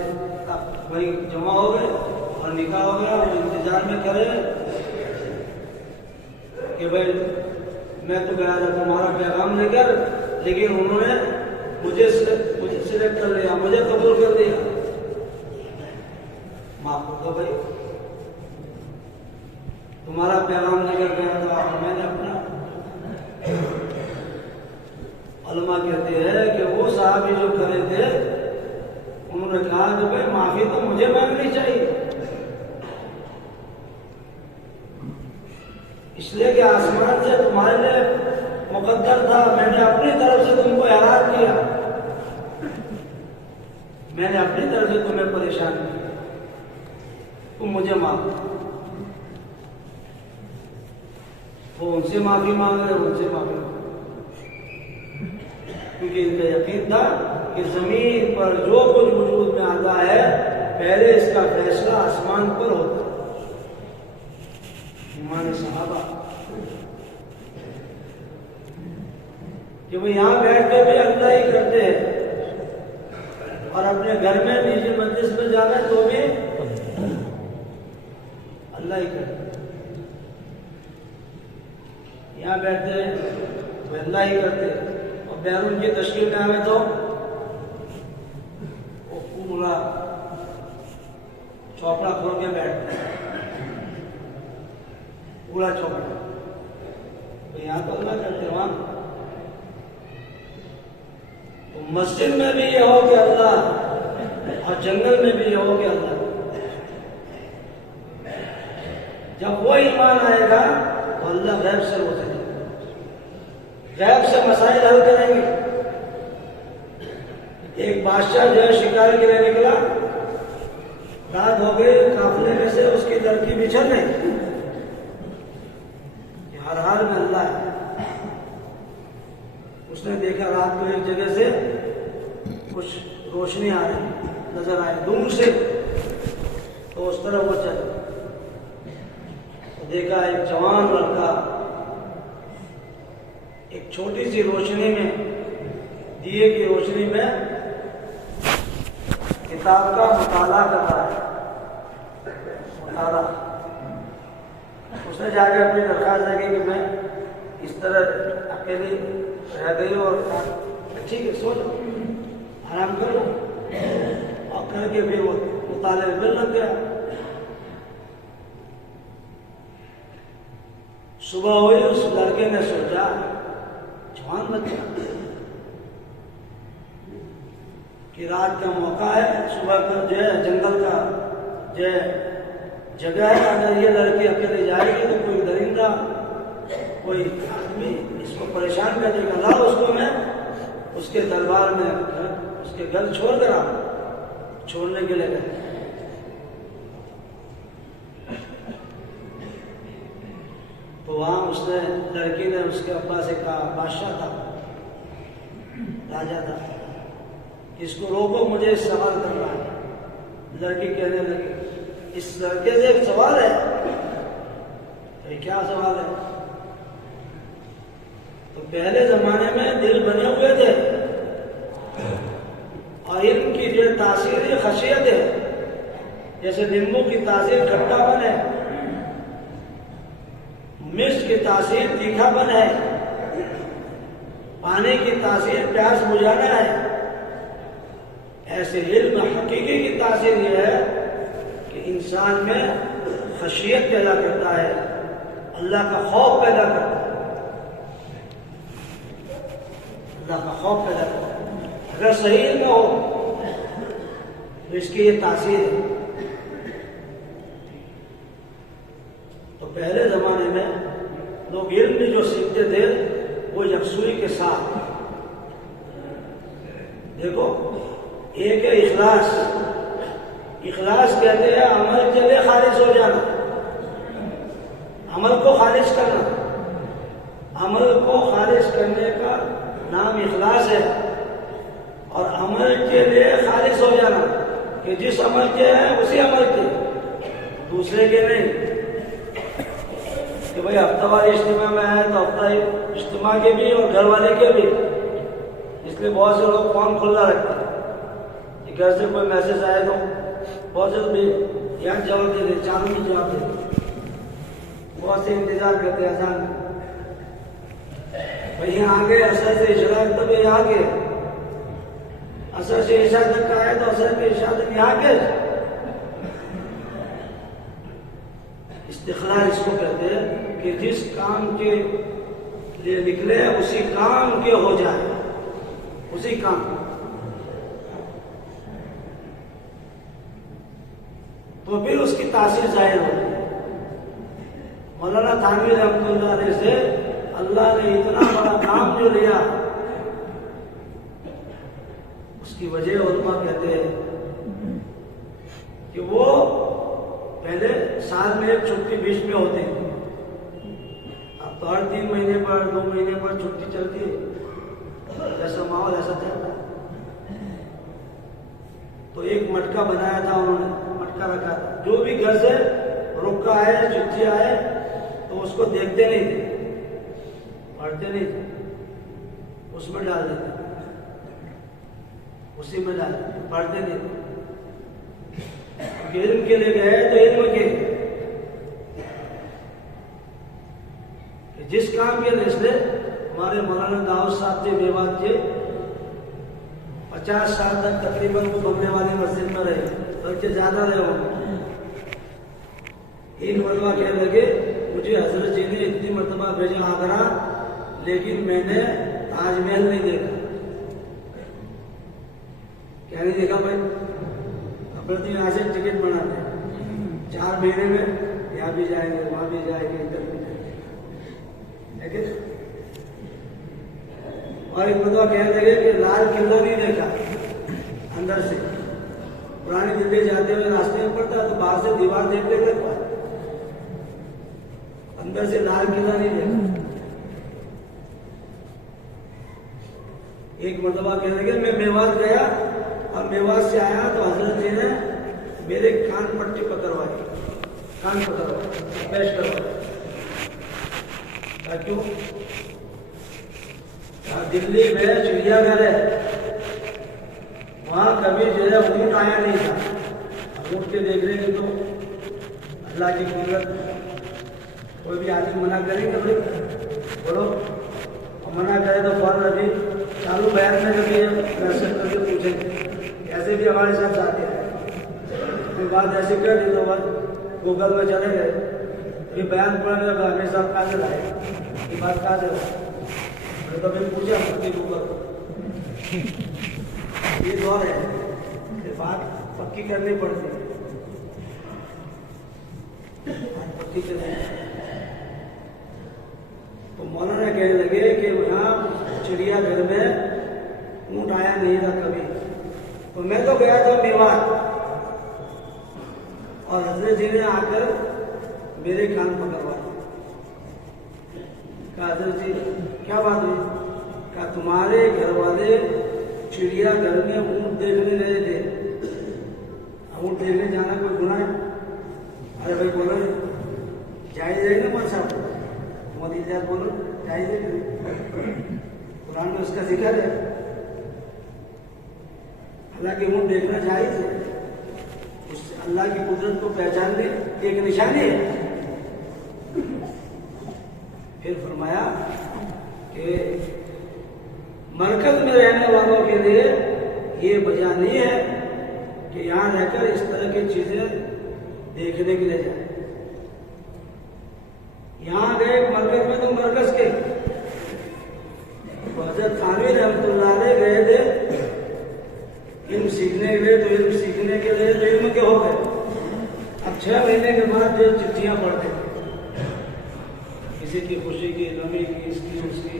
वही जमा हो गए और निकाह हो गया। वो इंतजार में करे कि भाई मैं तो गया था तुम्हारा पैगाम लेकर, लेकिन उन्होंने मुझे सिलेक्ट कर लिया, मुझे कबूल कर दिया, माफ कर दो भाई, तुम्हारा पैगाम लेकर गया था और मैंने अपना। उलमा कहते हैं कि वो साहबी जो करे थे उन्होंने कहा कि भाई माफी तो मुझे मांगनी चाहिए, इसलिए कि आसमान से तुम्हारे लिए मुकद्दर था, मैंने अपनी तरफ से तुमको हैरान किया, मैंने अपनी तरफ से तुम्हें परेशान किया, तुम मुझे माफ। वो उनसे माफी मांग रहे, उनसे माफी मांग, क्योंकि इनका यकीन था कि जमीन पर जो कुछ वजूद में आता है पहले इसका फैसला आसमान पर होता है। ईमान सहाबा कि वो यहाँ बैठ के भी अल्लाह ही करते हैं, और अपने घर में निजी मजलिस में जाना तो भी अल्लाह ही करते। यहाँ बैठते हैं तो अल्लाह ही करते, और बैरून की तशकील में आवे तो वो पूरा चौपड़ा खोल के बैठते हैं, पूरा चौपड़ा। तो यहाँ तो अल्लाह करते, वहां तो मस्जिद में भी ये हो कि अल्लाह, और जंगल में भी ये हो कि अल्लाह। जब वो ईमान आएगा तो अल्लाह गैब से हो सके, गैब से मसाइल हल करेंगे। एक बादशाह जो है शिकार के लिए निकला, रात हो गई, काफिले में से उसकी लड़की बिछड़ गई। हर हाल में अल्लाह है। उसने देखा रात को एक जगह से कुछ रोशनी आ रही नजर आई दूर से, तो उस तरफ वो चल, तो देखा एक जवान लड़का एक छोटी सी रोशनी में, दिए की रोशनी में किताब का मुताला कर रहा है, मुताला। उसने जाके अपनी दरखास्त रखी कि मैं इस तरह अकेली रह गई और ठीक है सो लो, आराम करो, और करके फिर वो मुताले में लग गया। सुबह हुई, उस लड़के ने सोचा, जवान बच्चा, कि रात का मौका है, सुबह का जो है जंगल का जो जगह है, अगर ये लड़की अकेले जाएगी तो कोई दरिंदा, कोई आदमी इसको परेशान कर देगा, लाओ उसको मैं उसके दरबार में उसके घर छोड़ कर आ, छोड़ने के लिए गए। तो वहां उसने, लड़की ने उसके अब्बा से कहा, बादशाह था, राजा था, इसको रोको, मुझे इस सवाल करना है। लड़की कहने लगी, इस लड़के से एक सवाल है। तो क्या सवाल है? तो पहले जमाने में दिल बने हुए थे, और इनकी जो तासीर खशियत है, जैसे नींबू की तासीर खट्टापन है, मिर्च की तासीर तीखापन है, पानी की तासीर प्यास बुझाना है, ऐसे इल्म हकीकी की तासीर यह है कि इंसान में खशियत पैदा करता है, अल्लाह का खौफ पैदा करता है, अल्लाह का खौफ पैदा करता है। अगर सही इल्म हो तो इसकी ये तासीर है। तो पहले जमाने में लोग इल्म जो सीखते थे वो यकसुई के साथ, देखो एक है इखलास, इखलास कहते हैं अमल के लिए खालिज हो जाना, अमल को खालिज करना, अमल को खालिज करने का नाम इखलास है। और अमल के लिए खालिज हो जाना कि जिस अमल के हैं उसी अमल के, दूसरे के नहीं। कि भाई हफ्तावारी इज्तिमा में आए तो हफ्ता इज्तिमा के भी और घर वाले के भी, इसलिए बहुत से लोग फोन खुला रखते हैं, घर से कोई मैसेज आए तो बहुत से भी यहाँ जवाब दे दे, चालू में जवाब दे दे, बहुत से इंतजार करते हैं अजान। भाई यहाँ आगे असर से इशरा तब यहाँ के, असर से इशा तक का है तो असर के इशा तक यहाँ के। इस्तिखलाल इसको कहते हैं कि जिस काम के लिए निकले उसी काम के हो जाए, उसी काम। तो फिर उसकी तासीर जाहिर होती है। मौलाना थानवी रहमतुल्लाह अलैह से अल्लाह ने इतना बड़ा नाम जो लिया, उसकी वजह उलमा कहते हैं कि वो पहले साल में एक छुट्टी बीच में होती थी, अब तो हर 3 महीने पर 2 महीने पर छुट्टी चलती है, जैसा माहौल ऐसा चलता है। तो एक मटका बनाया था उन्होंने, मटका रखा था, जो भी घर से रुका है चिट्ठी आए तो उसको देखते नहीं थे, पढ़ते नहीं थे, उसमें डाल देते, उसी में डाल देते, पढ़ते नहीं थे। इल्म के लिए गए तो इल्म के जिस काम के लिए इसलिए हमारे मौलाना दाऊद साहब थे मेवात के 50 साल तक तकरीबन वो बगले वाली मस्जिद में रहे, बल्कि ज्यादा रहे होंगे। एक मरतबा कहने लगे मुझे हजरत जी ने इतनी मरतबा भेजा आगरा, लेकिन मैंने ताजमहल नहीं देखा। क्या नहीं देखा भाई? अपने तो यहाँ से टिकट बनाते हैं, 4 महीने में यहाँ भी जाएंगे, वहां भी जाएंगे, इधर भी जाएंगे। और एक मरतबा कहने लगे कि लाल किला नहीं देखा अंदर से। पुरानी दिल्ली जाते हुए रास्ते में पड़ता तो बाहर से दीवार देखते थे, अंदर से लाल किला नहीं देखा। एक मरतबा कहने लगे मैं मेवात गया और मेवात से आया तो हजरत जी ने मेरे कान पट्टी पकड़वाई, कान पकड़वाई, पेश करवाई। क्यों? दिल्ली में चिड़ियाघर है, वहां कभी जो है ऊँट आया नहीं था। ऊँट के देख रहे तो अल्लाह की कुदरत, कोई भी आदमी मना करेंगे भाई बोलो, और मना करे तो फौरन अभी चालू बयान में कभी मैसेज करके पूछेंगे, ऐसे भी हमारे साथ जाते हैं। फिर बात ऐसी कर दी तो बस गूगल में चले गए, ये बयान पढ़ने लगा हमें साहब कहाँ से लाए, ये बात कहाँ से लाए, तो फिर पूछा गूगल, ये दौर है, फिर बात पक्की करनी पड़ती है, पक्की करनी। तो मौलाना कहने लगे कि यहाँ चिड़ियाघर में ऊँट आया नहीं था कभी। तो मैं तो गया था मेवात और हजरत जी ने आकर मेरे कान पकड़वाए। कहा हजरत जी क्या बात हुई? कहा तुम्हारे घर वाले चिड़ियाघर में ऊँट देखने गए थे। ऊँट देखने जाना कोई गुनाह है? अरे भाई बोलो जायज है ना मान साहब, मोदी जी बोलो जायज है, कुरान में उसका जिक्र है। हालांकि ऊँट देखना जायज है, उससे अल्लाह की कुदरत को पहचानने की एक निशानी है। फिर फरमाया कि मरकज में रहने वालों के लिए ये वजह नहीं है कि यहाँ रहकर इस तरह की चीजें देखने के लिए जाए। यहाँ गए मरकज में तो मरकज के हजरत थानवी रहमतुल्लाह अलैह गए थे इल्म सीखने के लिए, तो इल्म सीखने के लिए तो इल्म के हो गए। अब 6 महीने के बाद जो चिट्ठियां पढ़ते किसी की खुशी की, नमी की, इसकी उसकी,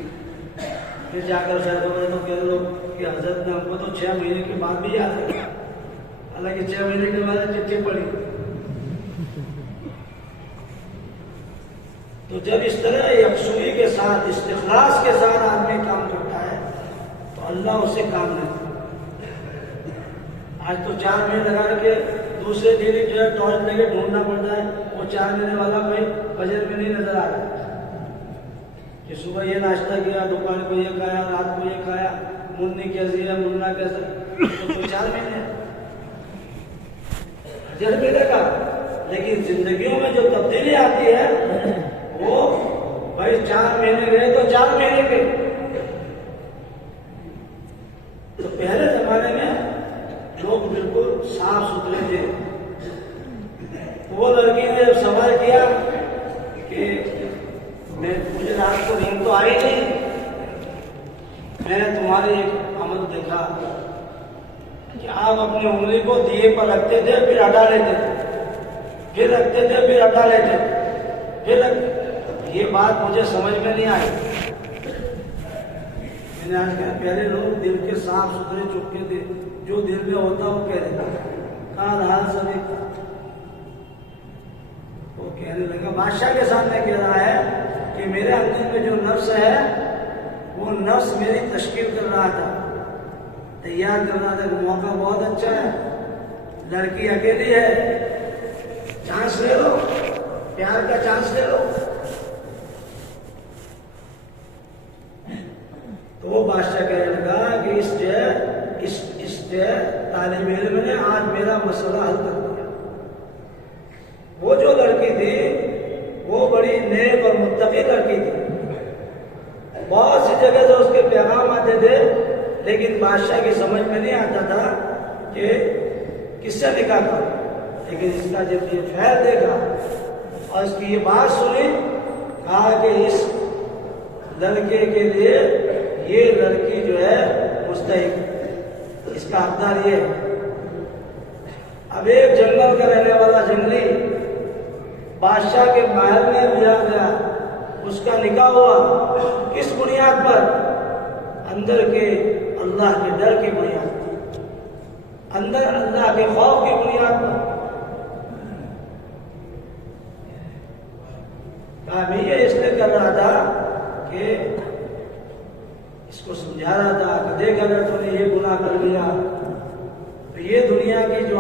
फिर जाकर शायद तो कह लो कि हजरत ने हमको तो 6 महीने के बाद भी याद है, हालांकि 6 महीने के बाद चिट्ठी पढ़ी। तो जब इस तरह यकसुई के साथ, इस्तिखलास के साथ आदमी काम करता है तो अल्लाह उसे काम नहीं। आज तो 4 महीने लगा के दूसरे दिन जो है टॉर्च लेके ढूंढना पड़ता है, वो 4 महीने वाला कोई फजर में नहीं नजर आ रहा कि सुबह ये नाश्ता किया, दोपहर को ये खाया, रात को ये खाया, मुन्नी कैसी है, मुन्ना कैसा, तो 4 महीने फजर मिलेगा। लेकिन जिंदगियों में जो तब्दीली आती है वो भाई 4 महीने गए तो 4 महीने के। तो पहले जमाने में लोग बिल्कुल साफ सुथरे थे। वो लड़की ने जब सवाल किया कि मुझे रात को नींद तो आई नहीं, मैंने तुम्हारी एक अमल देखा कि आप अपनी उंगली को दिए पर रखते थे, फिर हटा लेते थे, फिर रखते थे, फिर हटा लेते थे, फिर ये बात मुझे समझ में नहीं आई। मैंने आज कहा पहले लोग दिल के साफ सुथरे चुपके थे, जो दिल में होता वो कह देता। कहा रहा सभी वो कहने लगा, बादशाह के सामने कह रहा है कि मेरे अंदर में जो नफ्स है वो नफ्स मेरी तशकील कर रहा था, तैयार कर रहा था। मौका बहुत अच्छा है, लड़की अकेली है, चांस ले लो, प्यार का चांस ले लो। नेक और मुत्तकी लड़की थी। बहुत सी जगह से उसके पैगाम आते थे, लेकिन बादशाह की समझ में नहीं आता था कि किससे निकाह करो। लेकिन इसका जब ये फैल देखा और इसकी ये बात सुनी, कहा कि इस लड़के के लिए ये लड़की जो है मुस्तहिक, इसका हकदार ये है। अब एक जंगल का रहने वाला जंगली बादशाह के महल में लिया गया, उसका निकाह हुआ। किस बुनियाद पर? अंदर के अल्लाह के डर की बुनियाद पर, अंदर अल्लाह के खौफ की बुनियाद पर। मैं ये इसलिए कर रहा था कि इसको समझा रहा था कि देख, अगर तूने ये गुनाह कर लिया तो ये दुनिया की जो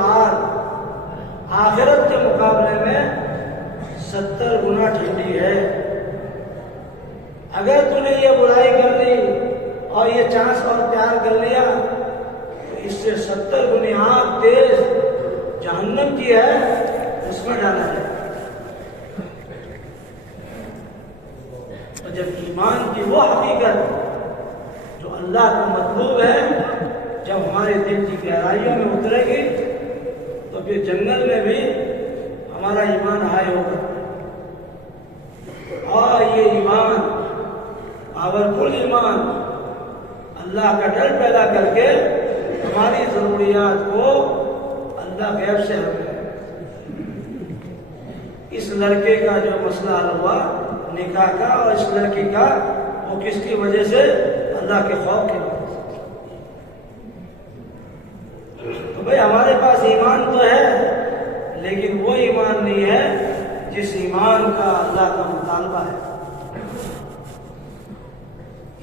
आखिरत के मुकाबले में 70 गुना ठंडी है। अगर तूने ये बुराई कर ली और ये चांस और प्यार कर लिया तो इससे 70 गुनी आग तेज जहन्नम की है, उसमें डाला जाए। और जब ईमान की वो हकीकत जो अल्लाह को मतलूब है जब हमारे दिल की गहराइयों में उतरेगी, तो फिर जंगल में भी हमारा ईमान हाय होगा। और ये ईमान, पावरफुल ईमान, अल्लाह का डर पैदा करके हमारी जरूरियात को अल्लाह गैब से हल करे। इस लड़के का जो मसला हल हुआ निकाह का, और इस लड़की का, वो किसकी वजह से? अल्लाह के खौफ की वजह से। तो भाई हमारे पास ईमान तो है, लेकिन वो ईमान नहीं है जिस ईमान का अल्लाह का मुतालबा है।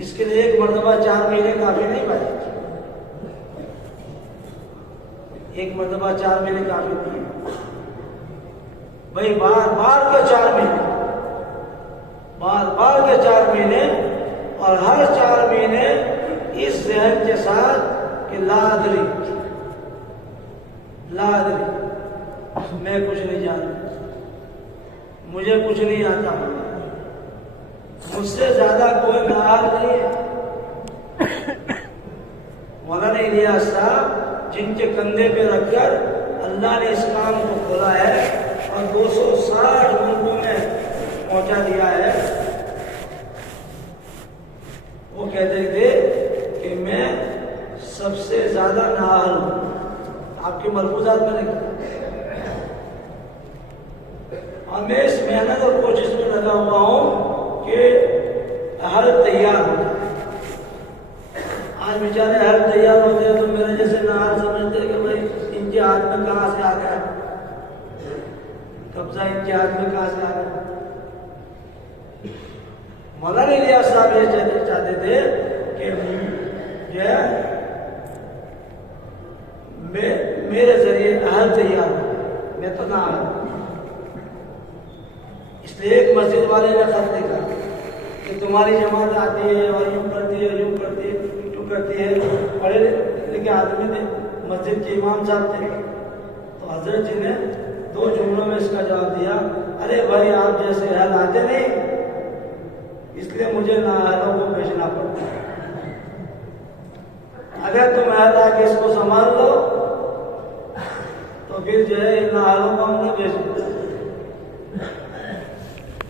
इसके लिए एक मर्तबा 4 महीने काफी नहीं भाई, एक मर्तबा 4 महीने काफी नहीं भाई। बार बार के 4 महीने, बार बार के 4 महीने, और हर 4 महीने इस जहन के साथ कि लादरी मैं कुछ नहीं जानता, मुझे कुछ नहीं आता, मुझसे ज्यादा कोई नाल नहीं है। मौलाना इलियास साहब जिनके कंधे पे रखकर अल्लाह ने इस काम को खोला है और 260 मुल्कों में पहुंचा दिया है, वो कहते थे कि मैं सबसे ज्यादा नाअहल हूं। आपके मलफूजात में लिखा, और मैं इस मेहनत और कोशिश में लगा हुआ हूं कि हल तैयार हो जाए। आज बेचारे हल तैयार होते हैं तो मेरे जैसे नाअहल समझते हैं कि भाई इनके हाथ में कहां से आ गया कब्जा, इनके हाथ में कहां से आ गया। मौलाना इलियास साहब ये चाहते थे कि जो है मेरे जरिए अहल तैयार हो, मैं तो ना हूं। इसलिए एक मस्जिद वाले ने खत लिखा कि तुम्हारी जमात आती है और यूं करती है, यूं करती है, यूं करती है। पढ़े लिखे आदमी थे, मस्जिद के इमाम साहब थे। तो हजरत जी ने 2 जुमलों में इसका जवाब दिया, अरे भाई आप जैसे अहल आते नहीं, इसलिए मुझे नाअहलों को भेजना पड़ता है। अगर तुम अहल आके इसको संभाल लो तो फिर जो है इन नाअहलों को हम न भेज।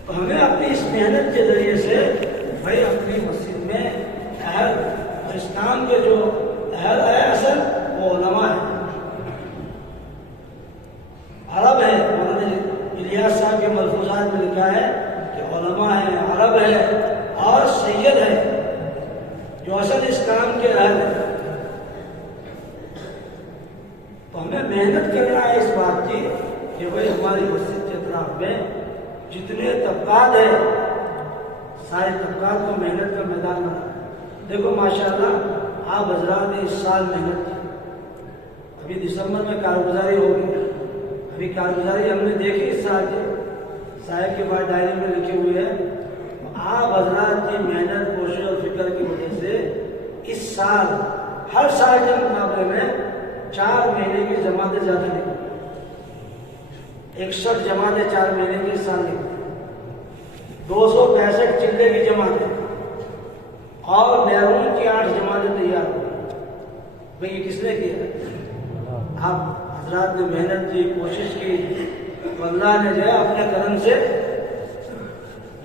तो हमें अपनी इस मेहनत के जरिए से भाई अपनी मस्जिद में अहल, और इस काम के जो अहल है असल वो उलमा है, अरब है। मौलाना इलियास साहब के मलफूजात में लिखा है कि उलमा है, अरब है और सैयद है जो असल इस काम के अहल है। तो हमें मेहनत करना है इस बात की कि भाई हमारी मस्जिद के अतराफ में जितने तबकात है सारे तबकात को मेहनत का मैदान बना। देखो माशाल्लाह आप हजरात ने इस साल मेहनत की, अभी दिसंबर में कारगुजारी होगी। अभी कारगुजारी हमने देखी इस साल के साहब के बाद डायरी में लिखे हुए है। आप हजरात की मेहनत, कोशिश और फिक्र की वजह से इस साल हर साल के मुकाबले में 4 महीने की जमातें ज्यादा निकली। 61 जमातें 4 महीने के साल निकली। 265 चिल्ले की जमातें और बैरून की 8 जमातें तैयार हो। भाई ये किसने किया? आप हजरात ने मेहनत की, कोशिश की, तो अल्लाह ने जो है अपने करम से,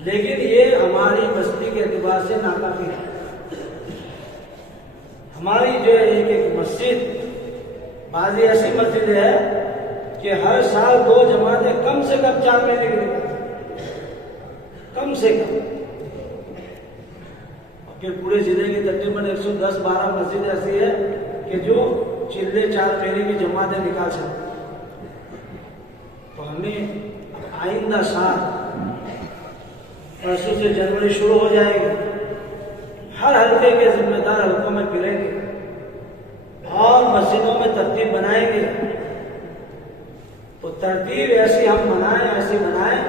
लेकिन ये हमारी बस्ती के एतबार से नाकाफी है। हमारी जो है एक मस्जिद, बाजी ऐसी मस्जिद है कि हर साल 2 जमातें कम से कम 4 महीने की निकालती, कम से कम। फिर पूरे जिले की तकरीबन 110-12 मस्जिद ऐसी है कि जो चिल्ले 4 महीने की जमातें निकाल सकते। तो हमें आइंदा साल परसों से जनवरी शुरू हो जाएगी, हर हल्के के जिम्मेदार हल्कों में फिरेंगे और मस्जिदों में तरतीब बनाएंगे। तो तरतीब ऐसी हम बनाएं, ऐसी बनाएं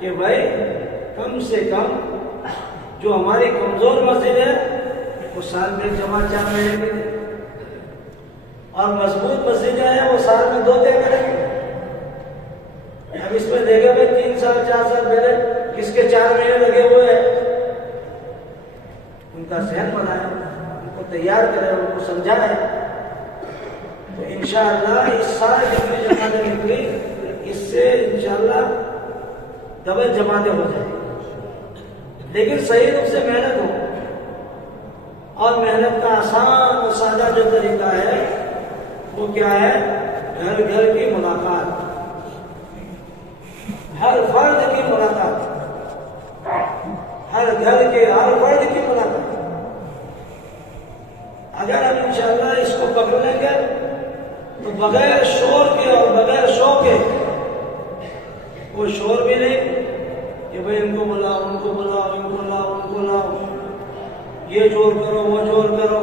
कि भाई कम से कम जो हमारी कमजोर मस्जिद है वो साल में 1 जमात 4 महीने की दे, और मजबूत मस्जिद है वो साल में 2 दे करेंगे। अब इसमें देखे भाई 3 साल 4 साल पहले किसके 4 महीने लगे हुए हैं, उनका जहन बनाए, उनको तैयार करें, उनको समझाए। तो इंशाअल्लाह इस साल जितनी जमातें निकली, इससे इंशाअल्लाह डबल जमातें हो जाएंगी। लेकिन सही रूप से मेहनत हो, और मेहनत का आसान और सादा जो तरीका है वो क्या है? घर घर की मुलाकात, हर फर्द की मुलाकात, हर घर के हर फर्द की मुलाकात। अगर हम इंशाअल्लाह इसको पकड़ लेंगे तो बगैर शोर के और बगैर शो के, कोई शोर भी नहीं कि भाई इनको बुलाओ, उनको बुलाओ, इनको लाओ, उनको लाओ, ये जोर करो, वो जोर करो,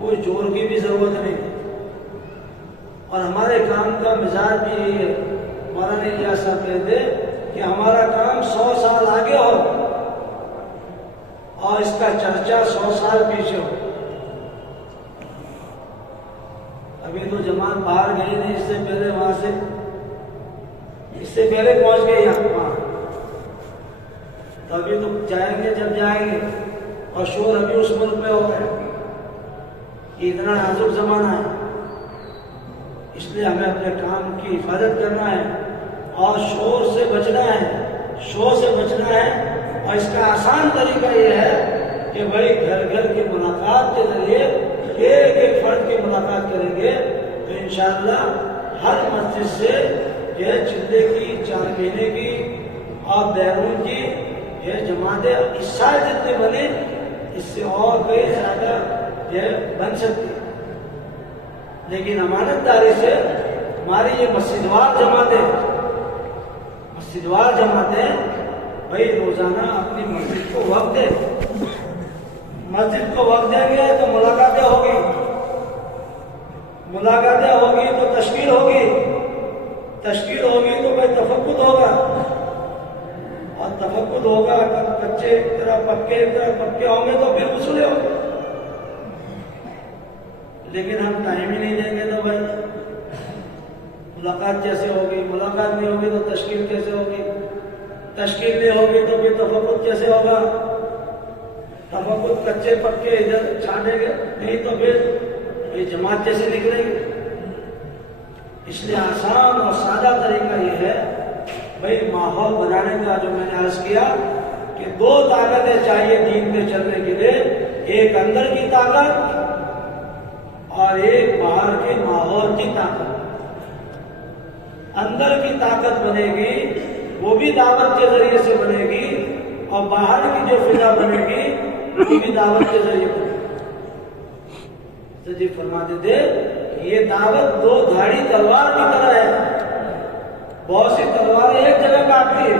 कोई जोर की भी जरूरत नहीं। और हमारे काम का मिजाज भी यही है। मौलाना इलियास साहब कहते कि हमारा काम 100 साल आगे हो और इसका चर्चा 100 साल पीछे हो। अभी तो जमात बाहर गई नहीं, इससे पहले वहां से, इससे पहले पहुंच गए यहाँ, तो अभी तो जाएंगे जब जाएंगे, और शोर अभी उस मुल्क में हो गया। इतना नाजुक जमाना है, इसलिए हमें अपने काम की हिफाजत करना है और शोर से बचना है, शोर से बचना है। और इसका आसान तरीका ये है कि भाई घर घर की मुलाकात के जरिए एक एक फर्द की मुलाकात करेंगे तो इंशाअल्लाह हर मस्जिद से यह चिल्ले की 4 महीने की और बैरून की यह जमातें इस साल जितने बने, इससे और कई ज्यादा यह बन सकती है। लेकिन अमानतदारी से हमारी ये मस्जिदवार जमातें भाई रोजाना अपनी मस्जिद को वक्त दे। मस्जिद को वक्त देंगे तो मुलाकातें होगी, मुलाकातें होगी तो तश्कील होगी, तश्कील होगी तो भाई तफक्कुद होगा, और तफक्कुद होगा, कच्चे तरह पक्के होंगे तो फिर उसूले होंगे। लेकिन हम टाइम ही नहीं देंगे तो भाई मुलाकात कैसे होगी? मुलाकात नहीं होगी तो तश्कील कैसे होगी? तश्कील नहीं होगी तो फिर तफक्कुद कैसे होगा? तफक्कुद कच्चे पक्के इधर छाटेंगे नहीं तो फिर ये जमात कैसे निकलेगी? इसलिए आसान और सादा तरीका ये है भाई माहौल बनाने का, जो मैंने अर्ज किया कि 2 ताकतें चाहिए दीन पे चलने के लिए, एक अंदर की ताकत और एक बाहर के माहौल की ताकत। अंदर की ताकत बनेगी वो भी दावत के जरिए से बनेगी, और बाहर की जो फिजा बनेगी वो भी दावत के जरिए बनेगी। तो जी फरमाते थे ये दावत 2 धाड़ी तलवार की तरह है। बहुत सी तलवारें एक जगह काटती है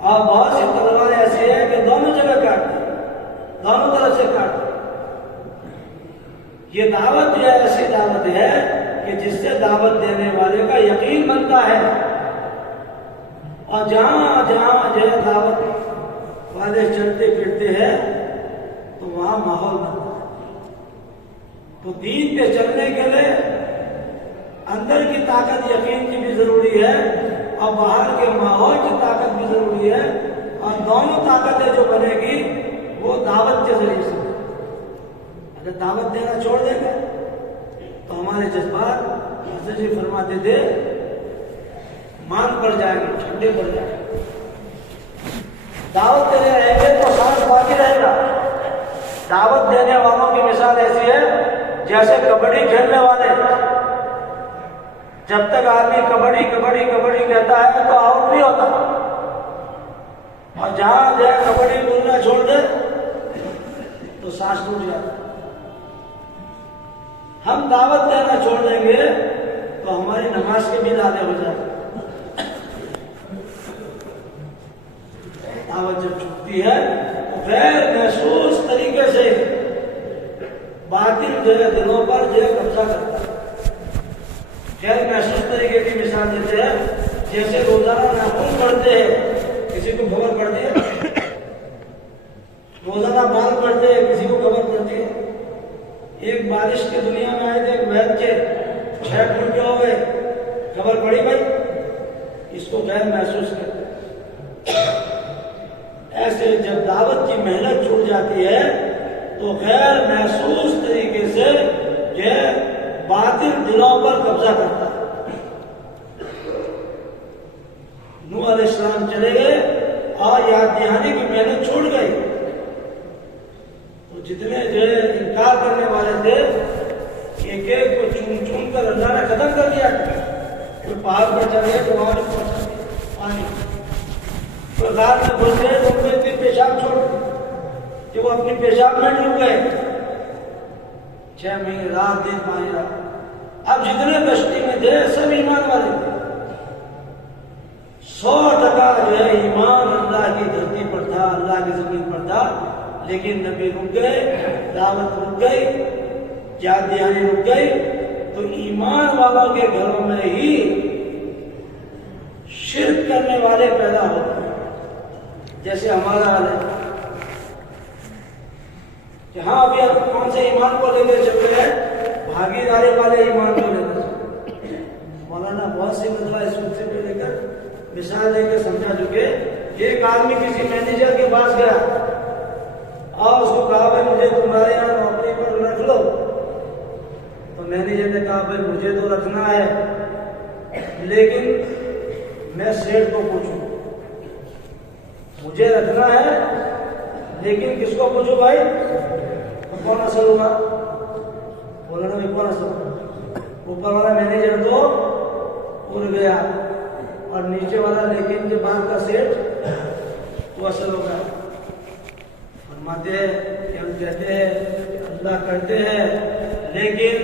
और बहुत सी तलवारें ऐसी है कि दोनों जगह काटती है, दोनों तरफ से काटती है। ये दावत जो है ऐसी दावत है कि जिससे दावत देने वाले का यकीन बनता है, और जहां जहां जो है दावत वाले चलते फिरते हैं तो वहां माहौल बनता है। तो दीन पे चलने के लिए अंदर की ताकत यकीन की भी जरूरी है और बाहर के माहौल की ताकत जरूरी है, और दोनों ताकतें जो बनेगी वो दावत के जरिए से। अगर दावत देना छोड़ देंगे तो हमारे जज्बात हज़रत जी फरमाते थे मान पड़ जाएंगे, ठंडे पड़ जाएंगे। दावत देने रहेंगे तो सांस बाकी रहेगा। दावत देने वालों की मिसाल ऐसी है जैसे कबड्डी खेलने वाले, जब तक आदमी कबड्डी कबड्डी कबड्डी कहता है तो आउट नहीं होता, और जहां जाए कबड्डी बोलना छोड़ दे तो सांस टूट जाता। हम दावत देना छोड़ देंगे तो हमारी नमाज के भी आधे हो जाए। दावत जब छूटती है तो गैर महसूस तरीके से बातिल जो है दिलों पर जो है कब्जा करता है। गैर महसूस तरीके की मिसाल देते हैं जैसे रोजाना नाखून पड़ते हैं, किसी को खबर पड़ती है, रोजाना बाल पड़ते हैं, किसी को खबर पड़ती है। एक बारिश की दुनिया में आए थे, एक वैद के 6 फुट के हो गए, खबर पड़ी भाई, इसको गैर महसूस करते। ऐसे जब दावत की मेहनत छूट जाती है तो गैर महसूस तरीके से यह बातिल दिलों पर कब्जा करता है। नूह अलैहिस्सलाम चले गए और याद दहानी की मेहनत छूट गई, तो जितने जो इनकार करने वाले थे एक एक को चुन चुन कर अल्लाह ने खत्म कर दिया। कोई पहाड़ पर चढ़ गए तो वहां भी पहुंचा पानी, तो रात में घुस गए तो उनमें इतनी पेशाब छोड़ कि वो अपनी पेशाब में डूब गए। 6 महीने रात दिन पानी रहा। अब जितने कश्ती में थे सब ईमान वाले थे। 100% जो है ईमान अल्लाह की धरती पर था, अल्लाह की जमीन पर था, लेकिन नबी रुक गए, दावत रुक गई, याद दहानी रुक गई, तो ईमान वालों के घरों में ही शिर्क करने वाले पैदा होते हैं। जैसे हमारा हाल है कि हाँ अभी आप कौन से ईमान को लेकर चल रहे हैं, भागीदारी वाले ईमान को लेकर। मौलाना बहुत सी मतलब इस सिलसिले को लेकर मिसाल लेकर समझा चुके। एक आदमी किसी मैनेजर के पास गया और उसको कहा भाई मुझे तुम्हारे यहाँ नौकरी पर रख लो, तो मैनेजर ने कहा भाई मुझे तो रखना है, लेकिन मैं सेठ को पूछूं। मुझे रखना है लेकिन किसको पूछूं भाई, तो कौन असर होगा? बोला ना भाई कौन असर? ऊपर वाला मैनेजर तो उड़ गया और नीचे वाला लेकिन जो बात का सेठ वो असर होगा। फरमाते हैं कि हम कहते हैं अल्लाह करते हैं, लेकिन